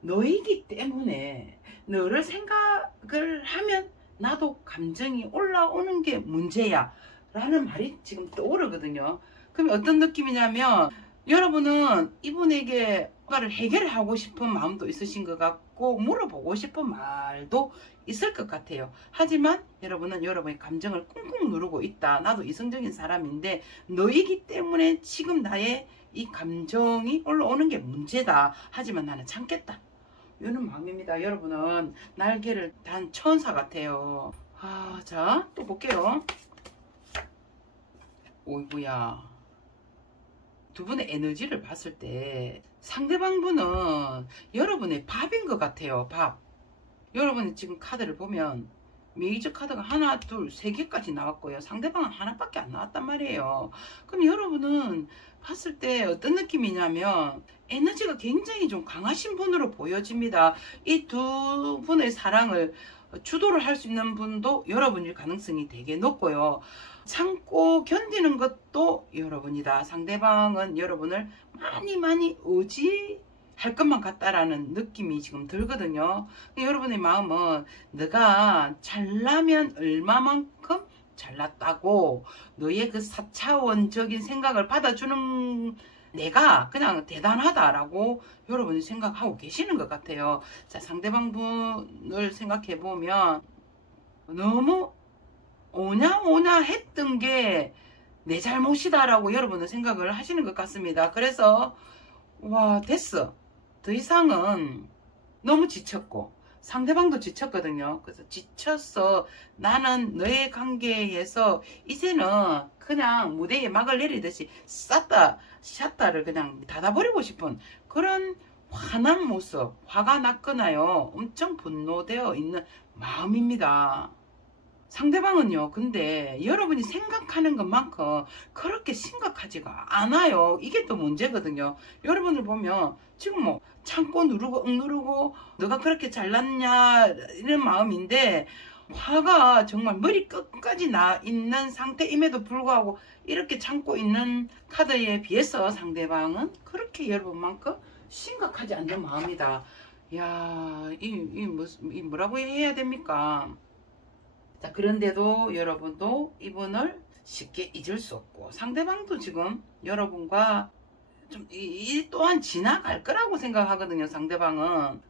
너이기 때문에 너를 생각을 하면 나도 감정이 올라오는 게 문제야 라는 말이 지금 떠오르거든요. 그럼 어떤 느낌이냐면 여러분은 이분에게 뭔가를 해결하고 싶은 마음도 있으신 것 같고 물어보고 싶은 말도 있을 것 같아요. 하지만 여러분은 여러분의 감정을 꾹꾹 누르고 있다. 나도 이성적인 사람인데 너이기 때문에 지금 나의 이 감정이 올라오는 게 문제다. 하지만 나는 참겠다. 이런 마음입니다. 여러분은 날개를 단 천사 같아요. 자, 또 볼게요. 오이구야. 두 분의 에너지를 봤을 때 상대방 분은 여러분의 밥인 것 같아요. 밥. 여러분이 지금 카드를 보면 메이저 카드가 하나, 둘, 세 개까지 나왔고요. 상대방은 하나밖에 안 나왔단 말이에요. 그럼 여러분은 봤을 때 어떤 느낌이냐면 에너지가 굉장히 좀 강하신 분으로 보여집니다. 이 두 분의 사랑을 주도를 할 수 있는 분도 여러분일 가능성이 되게 높고요. 참고 견디는 것도 여러분이다. 상대방은 여러분을 많이 의지할 것만 같다라는 느낌이 지금 들거든요. 여러분의 마음은 내가 잘나면 얼마만큼 잘났다고 너의 그 4차원적인 생각을 받아주는 내가 그냥 대단하다라고 여러분이 생각하고 계시는 것 같아요. 자, 상대방 분을 생각해 보면 너무 오냐 했던 게 내 잘못이다라고 여러분은 생각을 하시는 것 같습니다. 그래서 와, 됐어. 더 이상은 너무 지쳤고 상대방도 지쳤거든요. 그래서 지쳤어. 나는 너의 관계에서 이제는 그냥 무대에 막을 내리듯이 샷다를 그냥 닫아버리고 싶은 그런 화난 모습, 화가 났거나요. 엄청 분노되어 있는 마음입니다. 상대방은요, 근데 여러분이 생각하는 것만큼 그렇게 심각하지가 않아요. 이게 또 문제거든요. 여러분을 보면 지금 뭐 참고 누르고 누르고 너가 그렇게 잘났냐 이런 마음인데 화가 정말 머리 끝까지 나 있는 상태임에도 불구하고 이렇게 참고 있는 카드에 비해서 상대방은 그렇게 여러분만큼 심각하지 않는 마음이다. 야, 이 뭐라고 해야 됩니까? 자, 그런데도 여러분도 이분을 쉽게 잊을 수 없고 상대방도 지금 여러분과 좀 이 또한 지나갈 거라고 생각하거든요. 상대방은.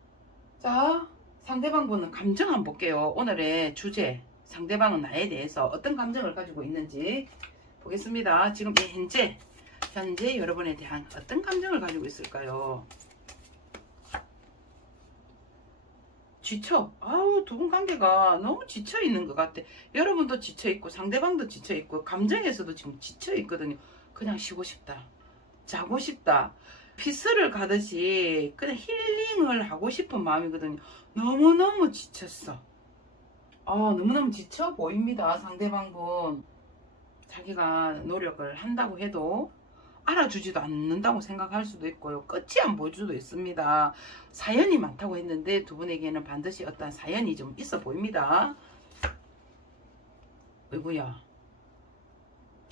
자, 상대방 분은 감정 한번 볼게요. 오늘의 주제, 상대방은 나에 대해서 어떤 감정을 가지고 있는지 보겠습니다. 지금 이 현재 여러분에 대한 어떤 감정을 가지고 있을까요? 지쳐. 두 분 관계가 너무 지쳐 있는 것 같아. 여러분도 지쳐 있고 상대방도 지쳐 있고 감정에서도 지금 지쳐 있거든요. 그냥 쉬고 싶다. 자고 싶다. 피스를 가듯이 그냥 힐링을 하고 싶은 마음이거든요. 너무너무 지쳤어. 너무너무 지쳐 보입니다. 상대방분. 자기가 노력을 한다고 해도 알아주지도 않는다고 생각할 수도 있고요. 끝이 안 보일 수도 있습니다. 사연이 많다고 했는데 두 분에게는 반드시 어떤 사연이 좀 있어 보입니다. 어이구야.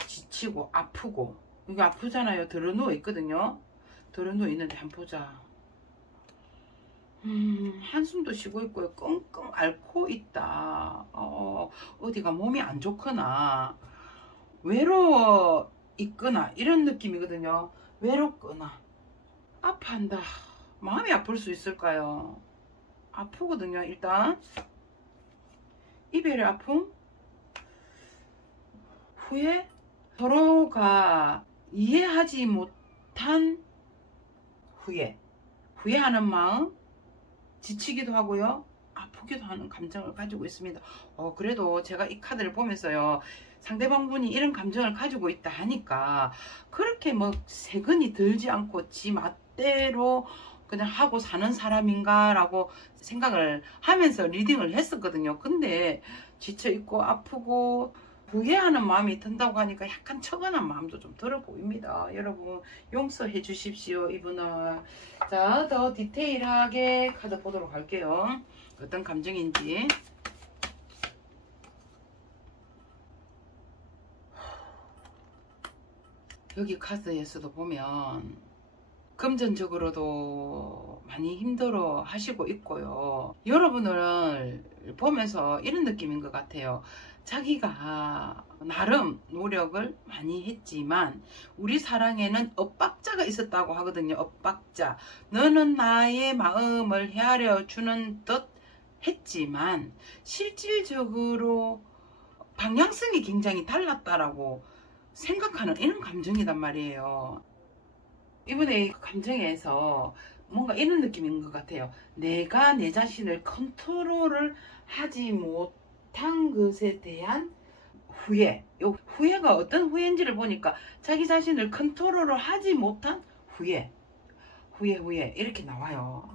지치고 아프고 이거 아프잖아요. 들어누워 있거든요. 들어누워 있는데 한번 보자. 한숨도 쉬고 있고요. 끙끙 앓고 있다. 어디가 몸이 안 좋거나 외로워 있거나 이런 느낌이거든요. 외롭거나 아파한다. 마음이 아플 수 있을까요? 아프거든요. 일단 이별의 아픔, 후에 서로가 이해하지 못한 후회하는 마음, 지치기도 하고요. 아프기도 하는 감정을 가지고 있습니다. 그래도 제가 이 카드를 보면서요. 상대방 분이 이런 감정을 가지고 있다 하니까 그렇게 뭐 세근이 들지 않고 지 맛대로 그냥 하고 사는 사람인가 라고 생각을 하면서 리딩을 했었거든요. 근데 지쳐있고 아프고 후회하는 마음이 든다고 하니까 약간 처근한 마음도 좀 들어 보입니다. 여러분 용서해 주십시오. 이분은. 자, 더 디테일하게 카드 보도록 할게요. 어떤 감정인지. 여기 카드에서도 보면 금전적으로도 많이 힘들어 하시고 있고요. 여러분을 보면서 이런 느낌인 것 같아요. 자기가 나름 노력을 많이 했지만 우리 사랑에는 엇박자가 있었다고 하거든요. 엇박자. 너는 나의 마음을 헤아려 주는 듯 했지만 실질적으로 방향성이 굉장히 달랐다라고 생각하는 이런 감정이단 말이에요. 이분의 감정에서 뭔가 이런 느낌인 것 같아요. 내가 내 자신을 컨트롤을 하지 못한 것에 대한 후회. 요 후회가 어떤 후회인지를 보니까 자기 자신을 컨트롤을 하지 못한 후회. 후회 이렇게 나와요.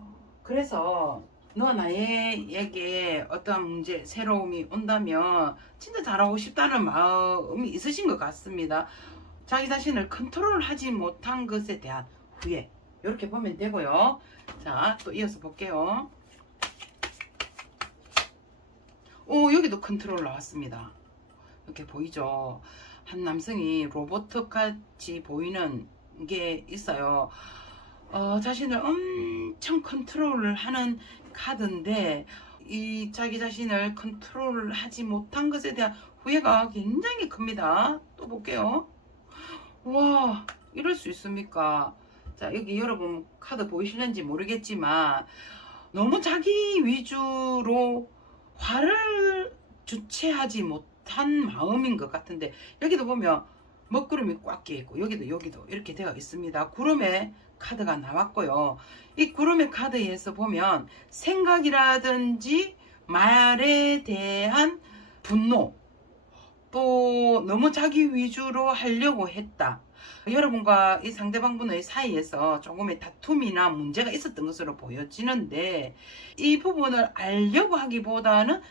그래서 너와 나에게 어떠한 문제, 새로움이 온다면 진짜 잘하고 싶다는 마음이 있으신 것 같습니다. 자기 자신을 컨트롤하지 못한 것에 대한 후회. 이렇게 보면 되고요. 자, 또 이어서 볼게요. 오, 여기도 컨트롤 나왔습니다. 이렇게 보이죠? 한 남성이 로봇 같이 보이는 게 있어요. 자신을 엄청 컨트롤을 하는 카드인데, 이 자기 자신을 컨트롤을 하지 못한 것에 대한 후회가 굉장히 큽니다. 또 볼게요. 와, 이럴 수 있습니까? 자, 여기 여러분 카드 보이시는지 모르겠지만 너무 자기 위주로 화를 주체하지 못한 마음인 것 같은데, 여기도 보면 먹구름이 꽉 끼어 있고 여기도 이렇게 되어 있습니다. 구름의 카드가 나왔고요. 이 구름의 카드에서 보면 생각이라든지 말에 대한 분노, 또 너무 자기 위주로 하려고 했다. 여러분과 이 상대방분의 사이에서 조금의 다툼이나 문제가 있었던 것으로 보여지는데, 이 부분을 알려고 하기보다는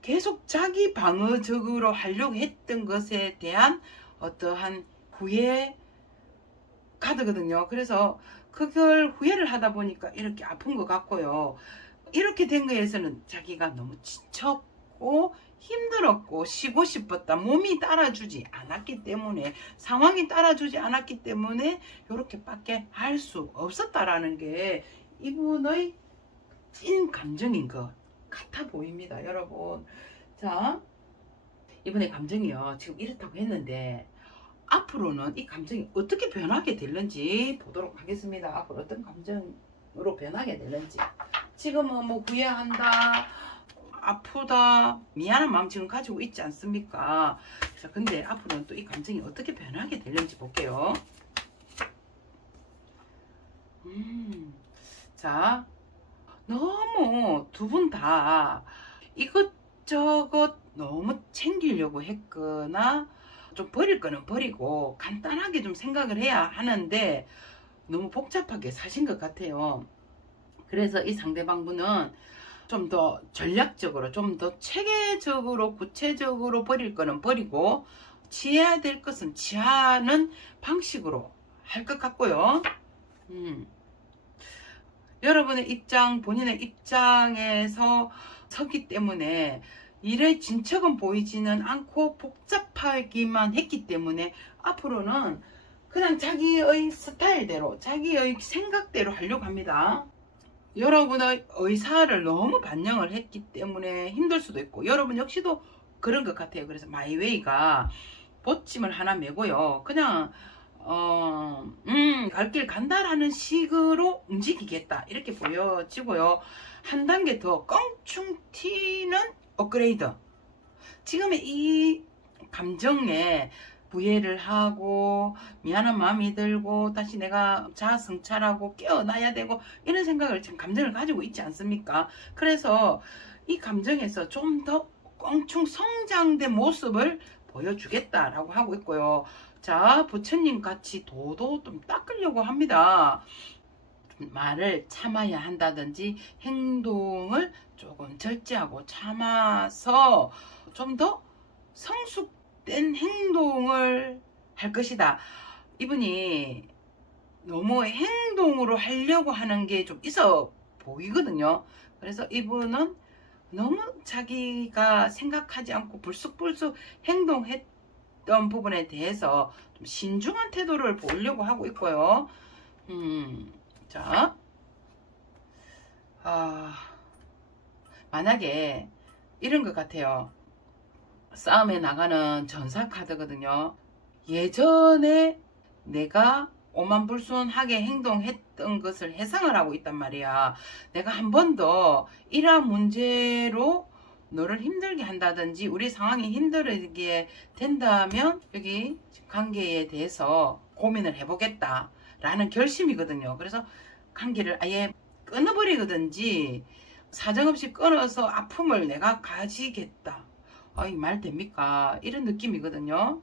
계속 자기 방어적으로 하려고 했던 것에 대한 어떠한 후회 카드거든요. 그래서 그걸 후회를 하다 보니까 이렇게 아픈 것 같고요. 이렇게 된 거에서는 자기가 너무 지쳤고 힘들었고 쉬고 싶었다. 몸이 따라주지 않았기 때문에, 상황이 따라주지 않았기 때문에 이렇게밖에 할 수 없었다라는 게 이분의 찐 감정인 것 같아 보입니다, 여러분. 자, 이분의 감정이요, 지금 이렇다고 했는데 앞으로는 이 감정이 어떻게 변하게 될는지 보도록 하겠습니다. 앞으로 어떤 감정으로 변하게 될는지. 지금은 뭐 후회한다, 아프다, 미안한 마음 지금 가지고 있지 않습니까? 자, 근데 앞으로는 또 이 감정이 어떻게 변하게 될는지 볼게요. 자, 너무 두 분 다 이것저것 너무 챙기려고 했거나 좀 버릴 거는 버리고 간단하게 좀 생각을 해야 하는데 너무 복잡하게 사신 것 같아요. 그래서 이 상대방분은 좀 더 전략적으로, 좀 더 체계적으로, 구체적으로 버릴 거는 버리고 취해야 될 것은 취하는 방식으로 할 것 같고요. 여러분의 입장, 본인의 입장에서 서기 때문에 일의 진척은 보이지는 않고 복잡하기만 했기 때문에 앞으로는 그냥 자기의 스타일대로, 자기의 생각대로 하려고 합니다. 여러분의 의사를 너무 반영을 했기 때문에 힘들 수도 있고, 여러분 역시도 그런 것 같아요. 그래서 마이웨이가 보침을 하나 메고요, 그냥 갈 길 간다라는 식으로 움직이겠다, 이렇게 보여지고요. 한 단계 더 껑충 튀는 업그레이드. 지금의 이 감정에 부해를 하고 미안한 마음이 들고 다시 내가 자아 성찰하고 깨어나야 되고 이런 생각을, 지금 감정을 가지고 있지 않습니까? 그래서 이 감정에서 좀 더 껑충 성장된 모습을 보여주겠다라고 하고 있고요. 자, 부처님 같이 도도 좀 닦으려고 합니다. 말을 참아야 한다든지 행동을 조금 절제하고 참아서 좀 더 성숙된 행동을 할 것이다. 이분이 너무 행동으로 하려고 하는 게 좀 있어 보이거든요. 그래서 이분은 너무 자기가 생각하지 않고 불쑥불쑥 행동했던 부분에 대해서 좀 신중한 태도를 보이려고 하고 있고요. 자, 만약에 이런 것 같아요. 싸움에 나가는 전사 카드거든요. 예전에 내가 오만불순하게 행동했던 것을 해상을 하고 있단 말이야. 내가 한 번 더 이러한 문제로 너를 힘들게 한다든지 우리 상황이 힘들게 된다면 여기 관계에 대해서 고민을 해보겠다 라는 결심이거든요. 그래서 관계를 아예 끊어버리거든지 사정없이 끊어서 아픔을 내가 가지겠다. 이 말 됩니까? 이런 느낌이거든요.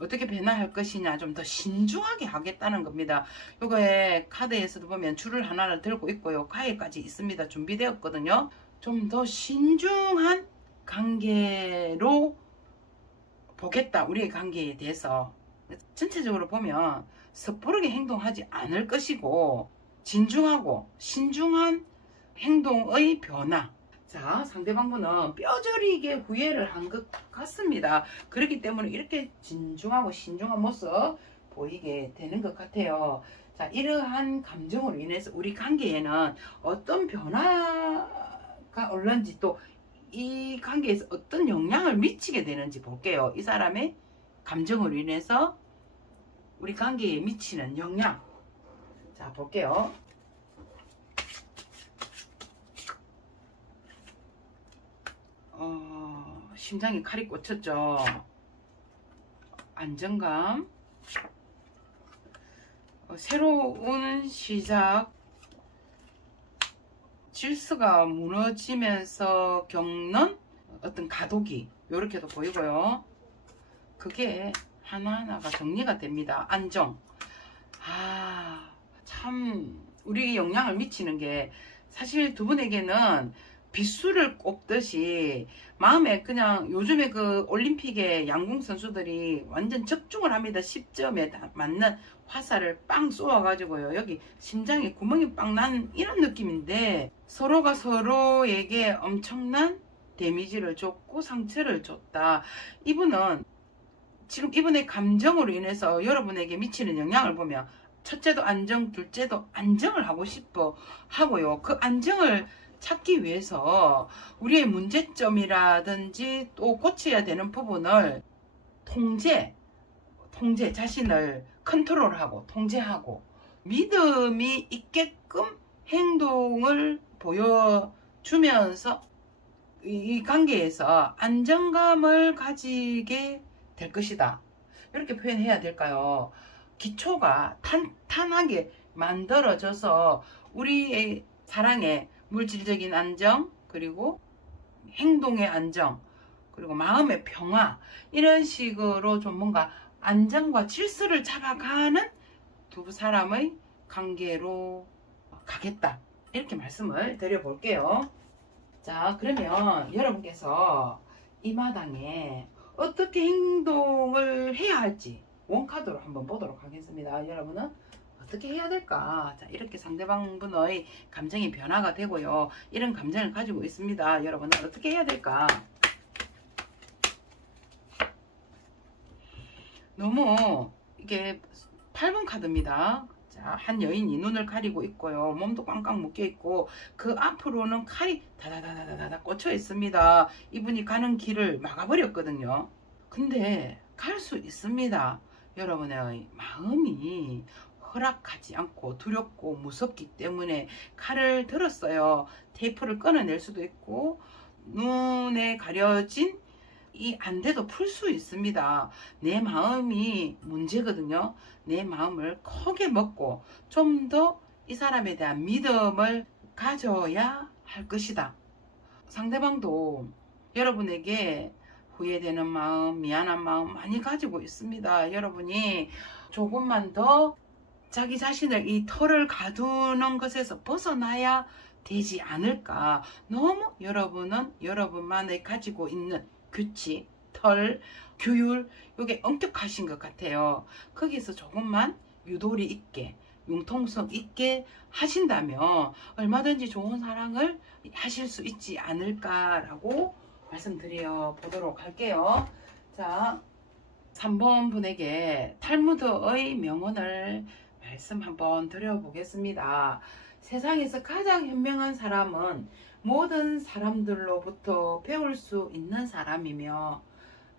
어떻게 변화할 것이냐, 좀 더 신중하게 하겠다는 겁니다. 요거에 카드에서도 보면 줄을 하나를 들고 있고요. 가위까지 있습니다. 준비되었거든요. 좀 더 신중한 관계로 보겠다. 우리의 관계에 대해서. 전체적으로 보면 섣부르게 행동하지 않을 것이고 진중하고 신중한 행동의 변화. 자, 상대방분은 뼈저리게 후회를 한 것 같습니다. 그렇기 때문에 이렇게 진중하고 신중한 모습 보이게 되는 것 같아요. 자, 이러한 감정으로 인해서 우리 관계에는 어떤 변화가 올는지 또 이 관계에서 어떤 영향을 미치게 되는지 볼게요. 이 사람의 감정으로 인해서 우리 관계에 미치는 영향. 자, 볼게요. 심장에 칼이 꽂혔죠. 안정감, 새로운 시작, 질서가 무너지면서 겪는 어떤 가독이 이렇게도 보이고요. 그게 하나하나가 정리가 됩니다. 안정. 참 우리에게 영향을 미치는 게 사실 두 분에게는 빗수를 꼽듯이 마음에 그냥 요즘에 그 올림픽의 양궁 선수들이 완전 적중을 합니다. 10점에 맞는 화살을 빵 쏘아가지고요. 여기 심장에 구멍이 빵 난 이런 느낌인데 서로가 서로에게 엄청난 데미지를 줬고 상처를 줬다. 이분은 지금 이분의 감정으로 인해서 여러분에게 미치는 영향을 보면 첫째도 안정, 둘째도 안정을 하고 싶어 하고요. 그 안정을 찾기 위해서 우리의 문제점이라든지 또 고쳐야 되는 부분을 통제, 자신을 컨트롤하고 통제하고 믿음이 있게끔 행동을 보여주면서 이 관계에서 안정감을 가지게 될 것이다. 이렇게 표현해야 될까요? 기초가 탄탄하게 만들어져서 우리의 사랑에 물질적인 안정, 그리고 행동의 안정, 그리고 마음의 평화, 이런 식으로 좀 뭔가 안정과 질서를 잡아가는 두 사람의 관계로 가겠다. 이렇게 말씀을 드려볼게요. 자, 그러면 여러분께서 이 마당에 어떻게 행동을 해야 할지 원카드로 한번 보도록 하겠습니다. 여러분은 어떻게 해야 될까? 자, 이렇게 상대방분의 감정이 변화가 되고요. 이런 감정을 가지고 있습니다. 여러분은 어떻게 해야 될까? 너무 이게 8번 카드입니다. 자, 한 여인이 눈을 가리고 있고요. 몸도 꽝꽝 묶여 있고 그 앞으로는 칼이 다다다다다다 꽂혀 있습니다. 이분이 가는 길을 막아버렸거든요. 근데 갈 수 있습니다. 여러분의 마음이 허락하지 않고 두렵고 무섭기 때문에 칼을 들었어요. 테이프를 끊어낼 수도 있고 눈에 가려진 이 안돼도 풀 수 있습니다. 내 마음이 문제거든요. 내 마음을 크게 먹고 좀 더 이 사람에 대한 믿음을 가져야 할 것이다. 상대방도 여러분에게 후회되는 마음, 미안한 마음 많이 가지고 있습니다. 여러분이 조금만 더 자기 자신을 이 털을 가두는 것에서 벗어나야 되지 않을까. 너무 여러분은 여러분만이 가지고 있는 규칙, 털, 규율, 이게 엄격하신 것 같아요. 거기서 조금만 유도리 있게, 융통성 있게 하신다면 얼마든지 좋은 사랑을 하실 수 있지 않을까라고 말씀드려 보도록 할게요. 자, 3번 분에게 탈무드의 명언을 말씀 한번 드려보겠습니다. 세상에서 가장 현명한 사람은 모든 사람들로부터 배울 수 있는 사람이며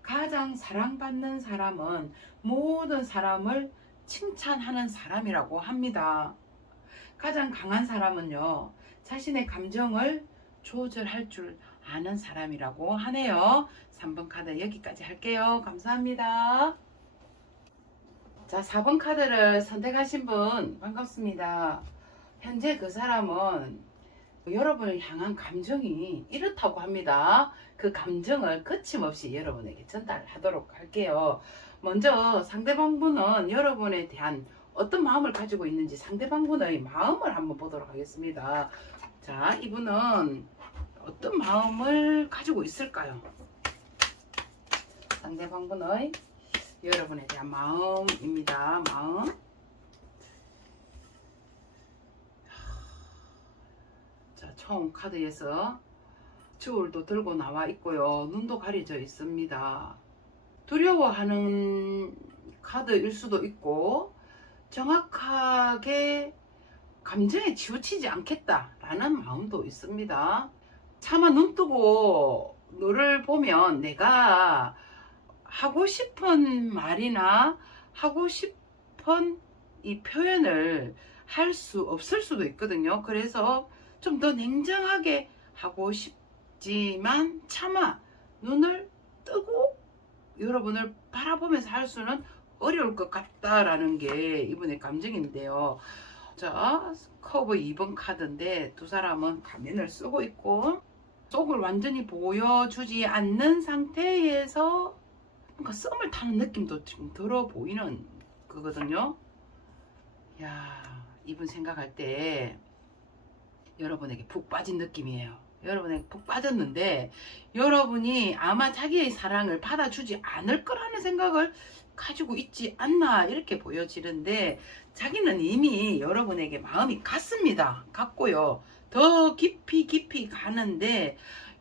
가장 사랑받는 사람은 모든 사람을 칭찬하는 사람이라고 합니다. 가장 강한 사람은요, 자신의 감정을 조절할 줄 아는 사람이라고 하네요. 3번 카드 여기까지 할게요. 감사합니다. 자, 4번 카드를 선택하신 분 반갑습니다. 현재 그 사람은 여러분을 향한 감정이 이렇다고 합니다. 그 감정을 거침없이 여러분에게 전달하도록 할게요. 먼저 상대방분은 여러분에 대한 어떤 마음을 가지고 있는지 상대방분의 마음을 한번 보도록 하겠습니다. 자, 이분은 어떤 마음을 가지고 있을까요? 상대방분의 여러분에 대한 마음입니다. 마음. 자, 처음 카드에서 저울도 들고 나와 있고요. 눈도 가려져 있습니다. 두려워하는 카드일 수도 있고 정확하게 감정에 치우치지 않겠다라는 마음도 있습니다. 차마 눈 뜨고 너를 보면 내가 하고 싶은 말이나 하고 싶은 이 표현을 할 수 없을 수도 있거든요. 그래서 좀 더 냉정하게 하고 싶지만 차마 눈을 뜨고 여러분을 바라보면서 할 수는 어려울 것 같다라는 게 이분의 감정인데요. 자, 커브 2번 카드인데 두 사람은 가면을 쓰고 있고 속을 완전히 보여주지 않는 상태에서 뭔가 썸을 타는 느낌도 지금 들어 보이는 거거든요. 야, 이분 생각할 때 여러분에게 푹 빠진 느낌이에요. 여러분에게 푹 빠졌는데 여러분이 아마 자기의 사랑을 받아주지 않을 거라는 생각을 가지고 있지 않나 이렇게 보여지는데 자기는 이미 여러분에게 마음이 갔습니다. 갔고요. 더 깊이 가는데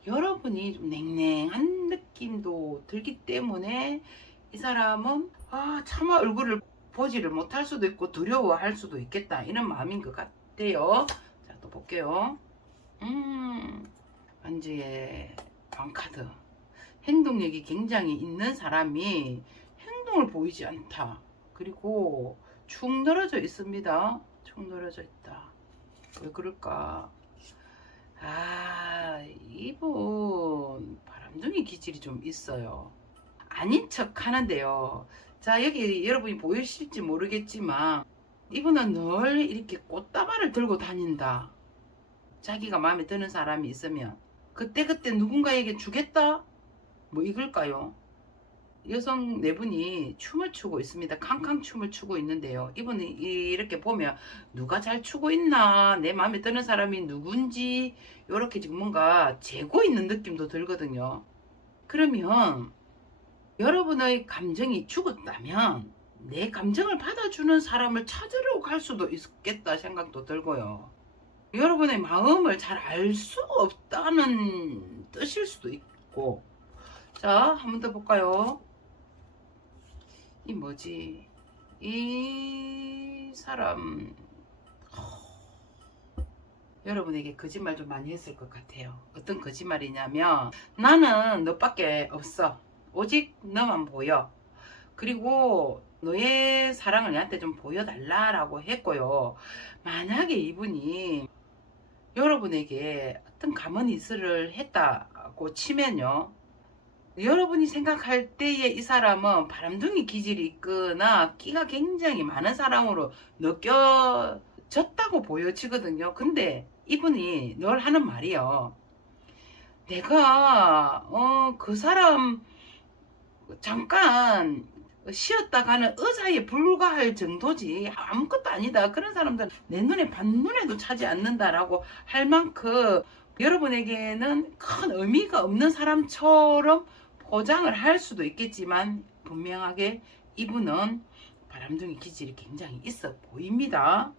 여러분이 좀 냉랭한 느낌도 들기 때문에 이 사람은 차마 얼굴을 보지를 못할 수도 있고 두려워할 수도 있겠다 이런 마음인 것 같아요. 자, 또 볼게요. 반지의 왕카드. 행동력이 굉장히 있는 사람이 행동을 보이지 않다. 그리고 축 늘어져 있습니다. 축 늘어져 있다. 왜 그럴까? 이분 바람둥이 기질이 좀 있어요. 아닌 척 하는데요. 자, 여기 여러분이 보이실지 모르겠지만 이분은 늘 이렇게 꽃다발을 들고 다닌다. 자기가 마음에 드는 사람이 있으면 그때그때 누군가에게 주겠다? 뭐 이걸까요? 여성 네 분이 춤을 추고 있습니다. 캉캉 춤을 추고 있는데요. 이분이 이렇게 보면 누가 잘 추고 있나, 내 마음에 드는 사람이 누군지 이렇게 지금 뭔가 재고 있는 느낌도 들거든요. 그러면 여러분의 감정이 죽었다면 내 감정을 받아주는 사람을 찾으러 갈 수도 있겠다 생각도 들고요. 여러분의 마음을 잘 알 수 없다는 뜻일 수도 있고. 자, 한 번 더 볼까요? 이 뭐지? 이 사람 여러분에게 거짓말 좀 많이 했을 것 같아요. 어떤 거짓말이냐면 나는 너밖에 없어. 오직 너만 보여. 그리고 너의 사랑을 내한테 좀 보여달라라고 했고요. 만약에 이분이 여러분에게 어떤 가문이슬을 했다고 치면요. 여러분이 생각할 때에 이 사람은 바람둥이 기질이 있거나 끼가 굉장히 많은 사람으로 느껴졌다고 보여지거든요. 근데 이분이 늘 하는 말이요. 내가 그 사람 잠깐 쉬었다 가는 의자에 불과할 정도지 아무것도 아니다. 그런 사람들은 내 눈에 반눈에도 차지 않는다라고 할 만큼 여러분에게는 큰 의미가 없는 사람처럼 포장을 할 수도 있겠지만 분명하게 이분은 바람둥이 기질이 굉장히 있어 보입니다.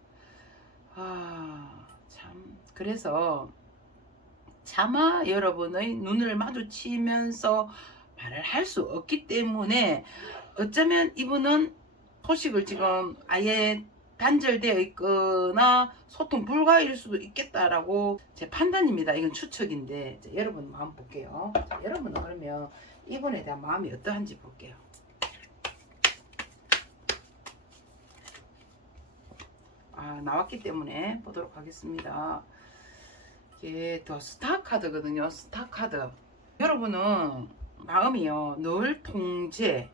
참 그래서 차마 여러분의 눈을 마주치면서 말을 할 수 없기 때문에 어쩌면 이분은 소식을 지금 아예 단절되어 있거나 소통 불가일 수도 있겠다라고 제 판단입니다. 이건 추측인데 여러분 마음 볼게요. 여러분은 그러면 이분에 대한 마음이 어떠한지 볼게요. 나왔기 때문에 보도록 하겠습니다. 이게 더 스타 카드거든요. 스타 카드. 여러분은 마음이요 늘 통제,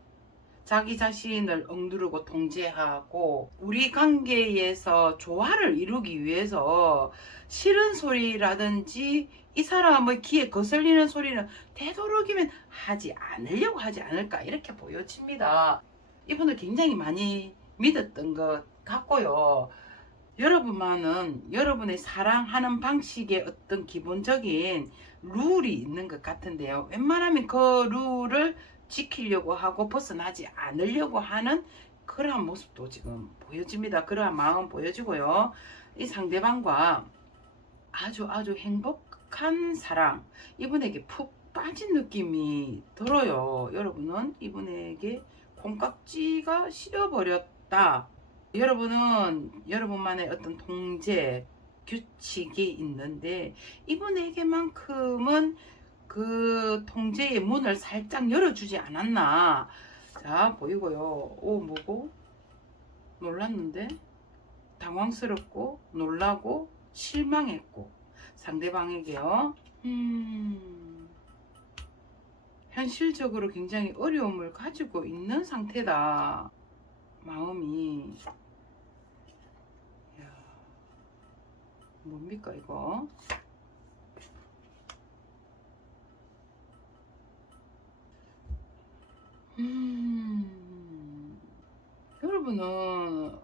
자기 자신을 억누르고 통제하고 우리 관계에서 조화를 이루기 위해서 싫은 소리라든지 이 사람의 귀에 거슬리는 소리는 되도록이면 하지 않으려고 하지 않을까 이렇게 보여집니다. 이분을 굉장히 많이 믿었던 것 같고요. 여러분만은 여러분의 사랑하는 방식의 어떤 기본적인 룰이 있는 것 같은데요. 웬만하면 그 룰을 지키려고 하고 벗어나지 않으려고 하는 그러한 모습도 지금 보여집니다. 그러한 마음 보여지고요. 이 상대방과 아주 행복한 사랑, 이분에게 푹 빠진 느낌이 들어요. 여러분은 이분에게 콩깍지가 씌어버렸다. 여러분은 여러분만의 어떤 통제, 규칙이 있는데 이분에게만큼은 그 통제의 문을 살짝 열어주지 않았나. 자, 보이고요. 오, 뭐고? 놀랐는데? 당황스럽고, 놀라고, 실망했고, 상대방에게요. 현실적으로 굉장히 어려움을 가지고 있는 상태다. 마음이. 야, 뭡니까, 이거? 여러분은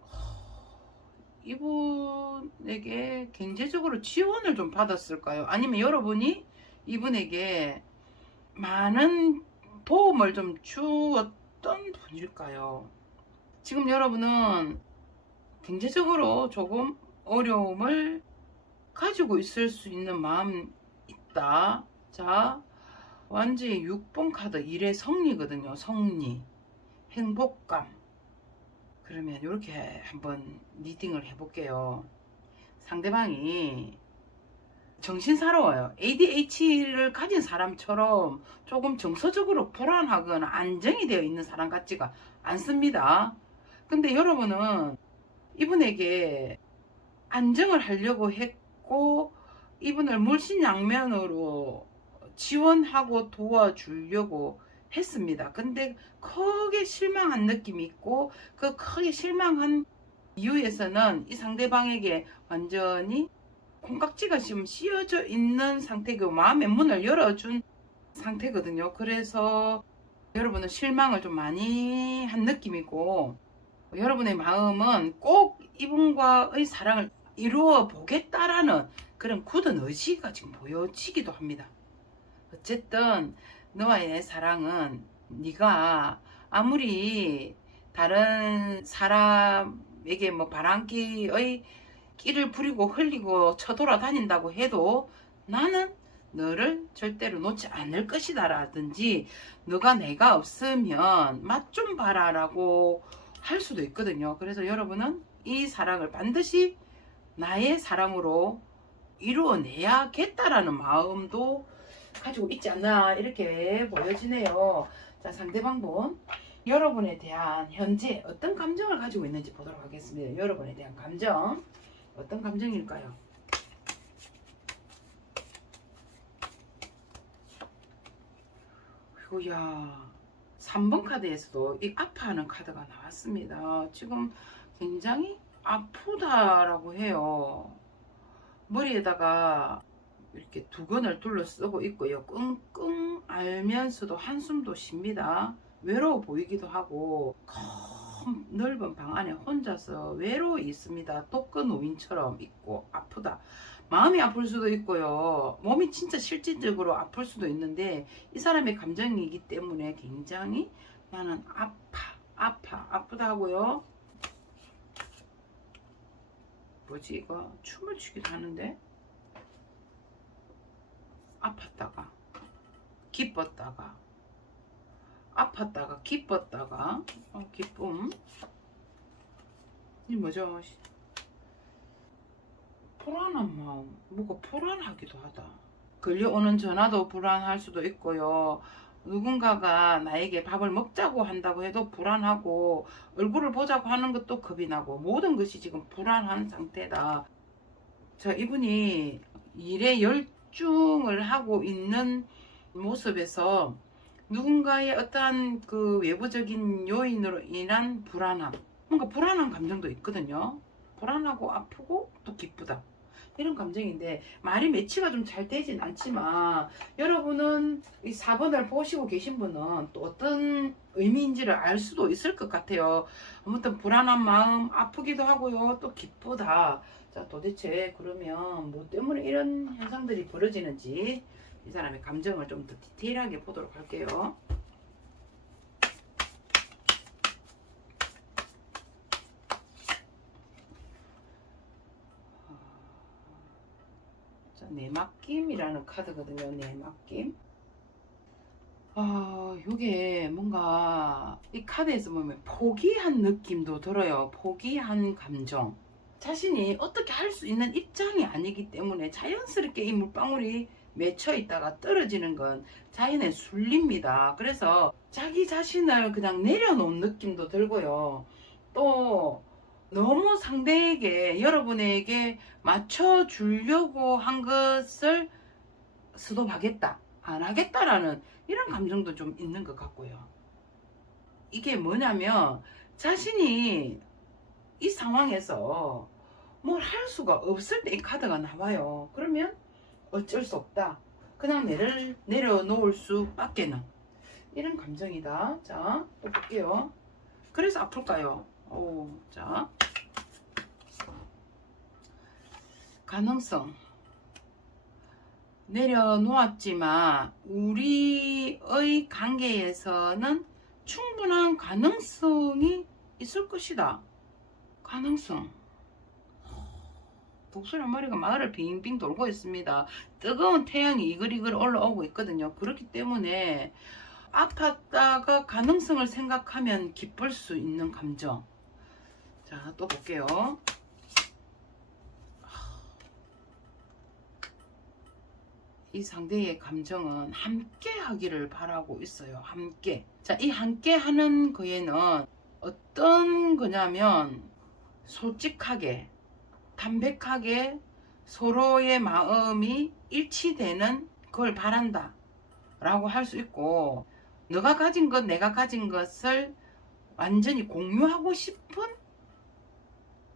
이분에게 경제적으로 지원을 좀 받았을까요? 아니면 여러분이 이분에게 많은 도움을 좀 주었던 분일까요? 지금 여러분은 경제적으로 조금 어려움을 가지고 있을 수 있는 마음 있다. 자, 완전히 6번 카드 일의 성리거든요. 성리, 행복감. 그러면 이렇게 한번 리딩을 해볼게요. 상대방이 정신사나워요. ADHD를 가진 사람처럼 조금 정서적으로 불안하거나 안정이 되어 있는 사람 같지가 않습니다. 근데 여러분은 이분에게 안정을 하려고 했고 이분을 물신양면으로 지원하고 도와주려고 했습니다. 근데 크게 실망한 느낌이 있고 그 크게 실망한 이유에서는 이 상대방에게 완전히 콩깍지가 지금 씌어져 있는 상태고 마음의 문을 열어준 상태거든요. 그래서 여러분은 실망을 좀 많이 한 느낌이고 여러분의 마음은 꼭 이분과의 사랑을 이루어 보겠다라는 그런 굳은 의지가 지금 보여지기도 합니다. 어쨌든 너와의 내 사랑은 네가 아무리 다른 사람에게 뭐 바람기의 끼를 부리고 흘리고 쳐돌아다닌다고 해도 나는 너를 절대로 놓지 않을 것이다 라든지 너가 내가 없으면 맛 좀 봐라 라고 할 수도 있거든요. 그래서 여러분은 이 사랑을 반드시 나의 사랑으로 이루어내야겠다라는 마음도 가지고 있지 않나 이렇게 보여지네요. 자, 상대방분 여러분에 대한 현재 어떤 감정을 가지고 있는지 보도록 하겠습니다. 여러분에 대한 감정 어떤 감정일까요? 이거야 3번 카드에서도 이 아파하는 카드가 나왔습니다. 지금 굉장히 아프다라고 해요. 머리에다가 이렇게 두건을 둘러쓰고 있고요. 끙끙 앓면서도 한숨도 쉽니다. 외로워 보이기도 하고 큰 넓은 방 안에 혼자서 외로워 있습니다. 독거 노인처럼 있고 아프다. 마음이 아플 수도 있고요. 몸이 진짜 실질적으로 아플 수도 있는데 이 사람의 감정이기 때문에 굉장히 나는 아프다 하고요. 뭐지 이거 춤을 추기도 하는데 아팠다가 기뻤다가 아팠다가 기뻤다가 기쁨 이 뭐죠? 불안한 마음 뭐가 불안하기도 하다. 걸려오는 전화도 불안할 수도 있고요. 누군가가 나에게 밥을 먹자고 한다고 해도 불안하고 얼굴을 보자고 하는 것도 겁이 나고 모든 것이 지금 불안한 상태다. 자, 이분이 일에 열중을 하고 있는 모습에서 누군가의 어떠한 그 외부적인 요인으로 인한 불안함, 뭔가 불안한 감정도 있거든요. 불안하고 아프고 또 기쁘다, 이런 감정인데 말이 매치가 좀 잘 되진 않지만, 여러분은 이 4번을 보시고 계신 분은 또 어떤 의미인지를 알 수도 있을 것 같아요. 아무튼 불안한 마음, 아프기도 하고요, 또 기쁘다. 자, 도대체 그러면 뭐 때문에 이런 현상들이 벌어지는지 이 사람의 감정을 좀 더 디테일하게 보도록 할게요. 자, 내맡김이라는 카드거든요. 내맡김. 요게 뭔가 이 카드에서 보면 포기한 느낌도 들어요. 포기한 감정. 자신이 어떻게 할 수 있는 입장이 아니기 때문에 자연스럽게 이 물방울이 맺혀 있다가 떨어지는 건 자연의 순리입니다. 그래서 자기 자신을 그냥 내려놓은 느낌도 들고요. 또 너무 상대에게, 여러분에게 맞춰주려고 한 것을 스톱하겠다, 안 하겠다라는 이런 감정도 좀 있는 것 같고요. 이게 뭐냐면 자신이 이 상황에서 뭘 할 수가 없을 때 이 카드가 나와요. 그러면 어쩔 수 없다, 그냥 내려놓을 수밖에는, 이런 감정이다. 자, 또 볼게요. 그래서 아플까요? 자, 가능성. 내려놓았지만 우리의 관계에서는 충분한 가능성이 있을 것이다. 가능성. 독수리 머리가 마을을 빙빙 돌고 있습니다. 뜨거운 태양이 이글이글 올라오고 있거든요. 그렇기 때문에 아팠다가 가능성을 생각하면 기쁠 수 있는 감정. 자, 또 볼게요. 이 상대의 감정은 함께 하기를 바라고 있어요. 함께. 자, 이 함께 하는 거에는 어떤 거냐면 솔직하게, 담백하게 서로의 마음이 일치되는 걸 바란다 라고 할 수 있고, 너가 가진 것, 내가 가진 것을 완전히 공유하고 싶은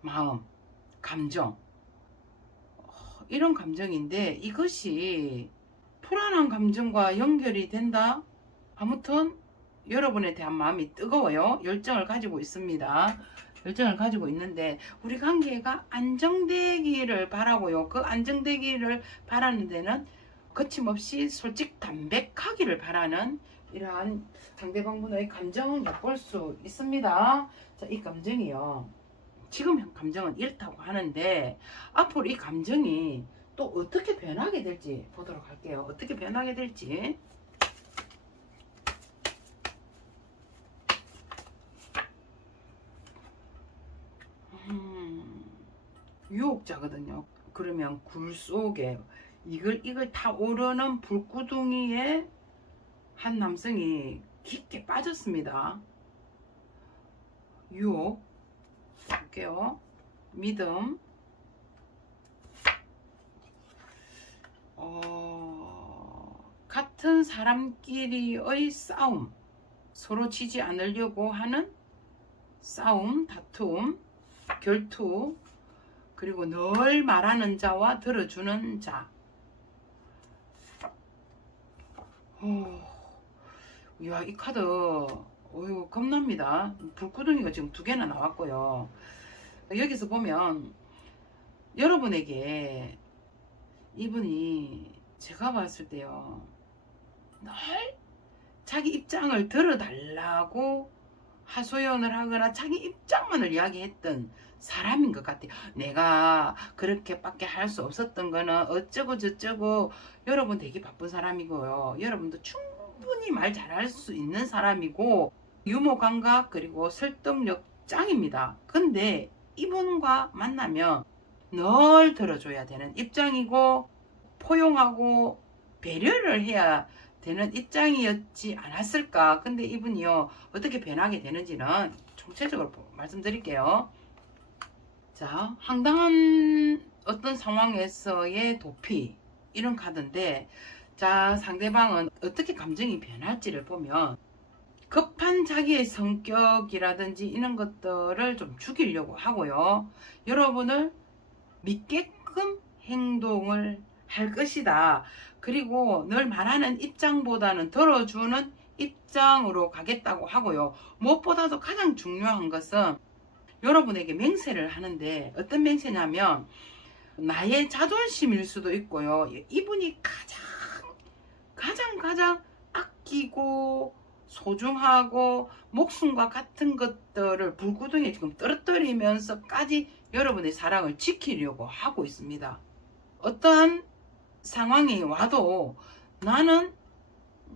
마음, 감정, 이런 감정인데, 이것이 불안한 감정과 연결이 된다. 아무튼 여러분에 대한 마음이 뜨거워요. 열정을 가지고 있습니다. 열정을 가지고 있는데 우리 관계가 안정되기를 바라고요. 그 안정되기를 바라는 데는 거침없이 솔직 담백하기를 바라는 이러한 상대방분의 감정을 엿볼 수 있습니다. 자, 이 감정이요, 지금 감정은 이렇다고 하는데 앞으로 이 감정이 또 어떻게 변하게 될지 보도록 할게요. 어떻게 변하게 될지. 유혹자거든요. 그러면 굴 속에 이걸 타오르는 불구덩이에 한 남성이 깊게 빠졌습니다. 유혹 볼게요. 믿음. 같은 사람끼리의 싸움, 서로 지지 않으려고 하는 싸움, 다툼, 결투, 그리고 늘 말하는 자와 들어주는 자. 이야, 이 카드 겁납니다. 불구덩이가 지금 2개나 나왔고요. 여기서 보면 여러분에게 이분이 제가 봤을 때요, 늘 자기 입장을 들어달라고 하소연을 하거나 자기 입장만을 이야기했던 사람인 것 같아요. 내가 그렇게밖에 할 수 없었던 거는 어쩌고 저쩌고. 여러분 되게 바쁜 사람이고요. 여러분도 충분히 말 잘할 수 있는 사람이고 유머 감각 그리고 설득력 짱입니다. 근데 이분과 만나면 늘 들어줘야 되는 입장이고 포용하고 배려를 해야 되는 입장이었지 않았을까. 근데 이분이요, 어떻게 변하게 되는지는 총체적으로 말씀드릴게요. 자, 황당한 어떤 상황에서의 도피, 이런 카드인데, 자, 상대방은 어떻게 감정이 변할지를 보면 급한 자기의 성격이라든지 이런 것들을 좀 죽이려고 하고요. 여러분을 믿게끔 행동을 할 것이다. 그리고 늘 말하는 입장보다는 들어주는 입장으로 가겠다고 하고요. 무엇보다도 가장 중요한 것은 여러분에게 맹세를 하는데, 어떤 맹세냐면 나의 자존심일 수도 있고요. 이분이 가장 아끼고 소중하고 목숨과 같은 것들을 불구덩이에 지금 떨어뜨리면서까지 여러분의 사랑을 지키려고 하고 있습니다. 어떠한 상황이 와도 나는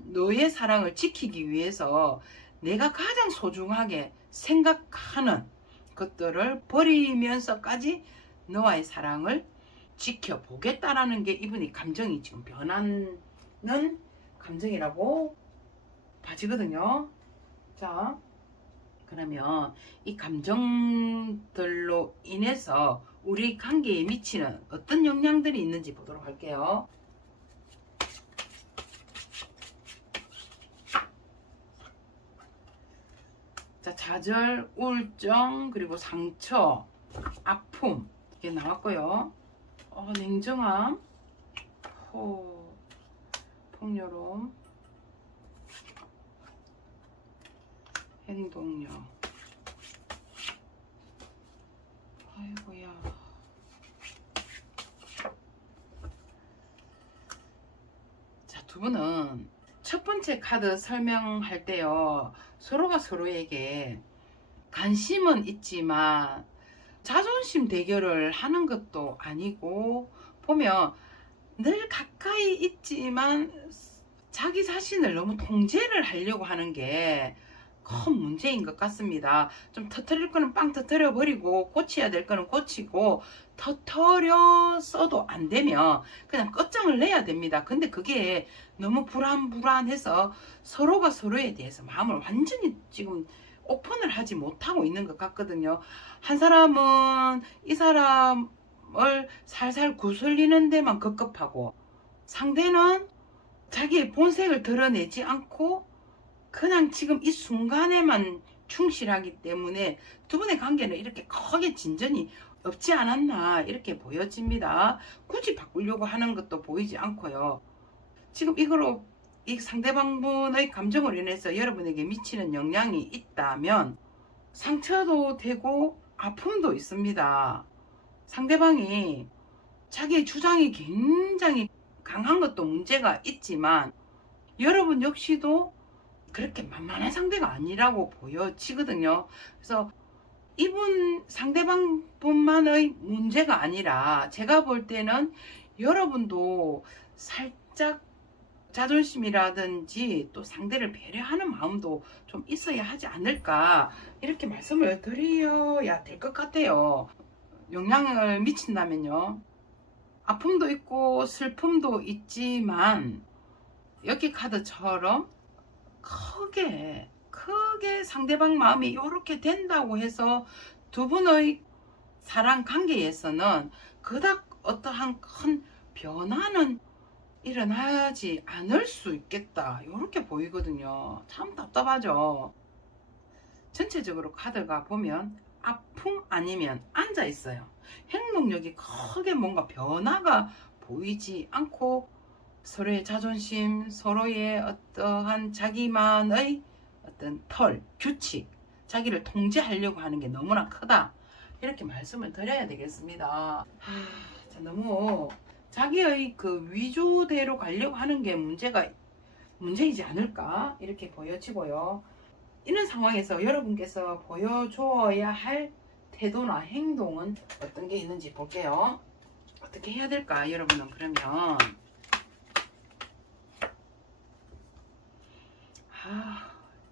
너의 사랑을 지키기 위해서 내가 가장 소중하게 생각하는 것들을 버리면서까지 너와의 사랑을 지켜보겠다라는 게 이분이 감정이 지금 변하는 감정이라고 봐지거든요. 자, 그러면 이 감정들로 인해서 우리 관계에 미치는 어떤 영향들이 있는지 보도록 할게요. 자, 좌절, 우울증, 그리고 상처, 아픔 이게 나왔고요. 냉정함, 폭렬함, 행동력. 아이고야. 자, 두 분은 첫 번째 카드 설명할 때요, 서로가 서로에게 관심은 있지만 자존심 대결을 하는 것도 아니고, 보면 늘 가까이 있지만 자기 자신을 너무 통제를 하려고 하는 게 큰 문제인 것 같습니다. 좀 터뜨릴 거는 빵 터뜨려 버리고, 고쳐야 될 거는 고치고, 터뜨렸어도 안 되면 그냥 끝장을 내야 됩니다. 근데 그게 너무 불안해서 서로가 서로에 대해서 마음을 완전히 지금 오픈을 하지 못하고 있는 것 같거든요. 한 사람은 이 사람을 살살 구슬리는 데만 급급하고, 상대는 자기의 본색을 드러내지 않고 그냥 지금 이 순간에만 충실하기 때문에 두 분의 관계는 이렇게 크게 진전이 없지 않았나 이렇게 보여집니다. 굳이 바꾸려고 하는 것도 보이지 않고요. 지금 이거로 이 상대방분의 감정으로 인해서 여러분에게 미치는 영향이 있다면 상처도 되고 아픔도 있습니다. 상대방이 자기의 주장이 굉장히 강한 것도 문제가 있지만 여러분 역시도 그렇게 만만한 상대가 아니라고 보여지거든요. 그래서 이분 상대방뿐만의 문제가 아니라 제가 볼 때는 여러분도 살짝 자존심이라든지 또 상대를 배려하는 마음도 좀 있어야 하지 않을까 이렇게 말씀을 드려야 될 것 같아요. 영향을 미친다면요, 아픔도 있고 슬픔도 있지만 여기 카드처럼 크게 상대방 마음이 이렇게 된다고 해서 두 분의 사랑 관계에서는 그닥 어떠한 큰 변화는 일어나지 않을 수 있겠다 이렇게 보이거든요. 참 답답하죠. 전체적으로 카드가 보면 아픔 아니면 앉아 있어요. 행동력이 크게 뭔가 변화가 보이지 않고 서로의 자존심, 서로의 어떠한 자기만의 어떤 규칙, 자기를 통제하려고 하는 게 너무나 크다 이렇게 말씀을 드려야 되겠습니다. 너무 자기의 그 위주대로 가려고 하는 게 문제이지 않을까 이렇게 보여지고요. 이런 상황에서 여러분께서 보여줘야 할 태도나 행동은 어떤 게 있는지 볼게요. 어떻게 해야 될까 여러분은. 그러면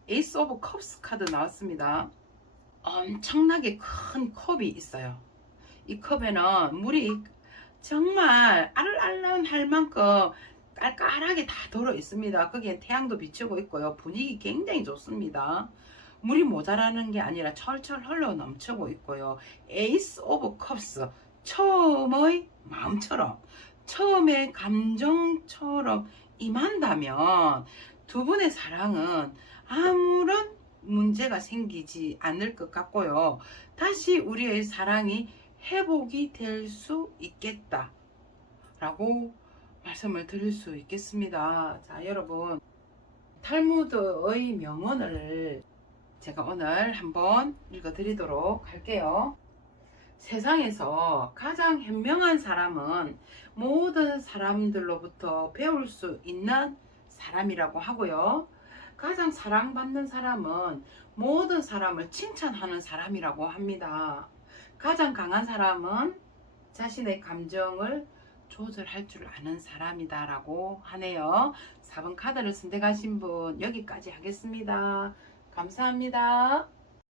에이스 오브 컵스 카드 나왔습니다. 엄청나게 큰 컵이 있어요. 이 컵에는 물이 정말 알알할 만큼 깔깔하게 다 들어 있습니다. 거기에 태양도 비추고 있고요. 분위기 굉장히 좋습니다. 물이 모자라는 게 아니라 철철 흘러 넘치고 있고요. 에이스 오브 컵스, 처음의 마음처럼 처음에 감정처럼 임한다면 두 분의 사랑은 아무런 문제가 생기지 않을 것 같고요. 다시 우리의 사랑이 회복이 될 수 있겠다 라고 말씀을 드릴 수 있겠습니다. 자, 여러분, 탈무드의 명언을 제가 오늘 한번 읽어 드리도록 할게요. 세상에서 가장 현명한 사람은 모든 사람들로부터 배울 수 있는 사람이라고 하고요. 가장 사랑받는 사람은 모든 사람을 칭찬하는 사람이라고 합니다. 가장 강한 사람은 자신의 감정을 조절할 줄 아는 사람이다 라고 하네요. 4번 카드를 선택하신 분 여기까지 하겠습니다. 감사합니다.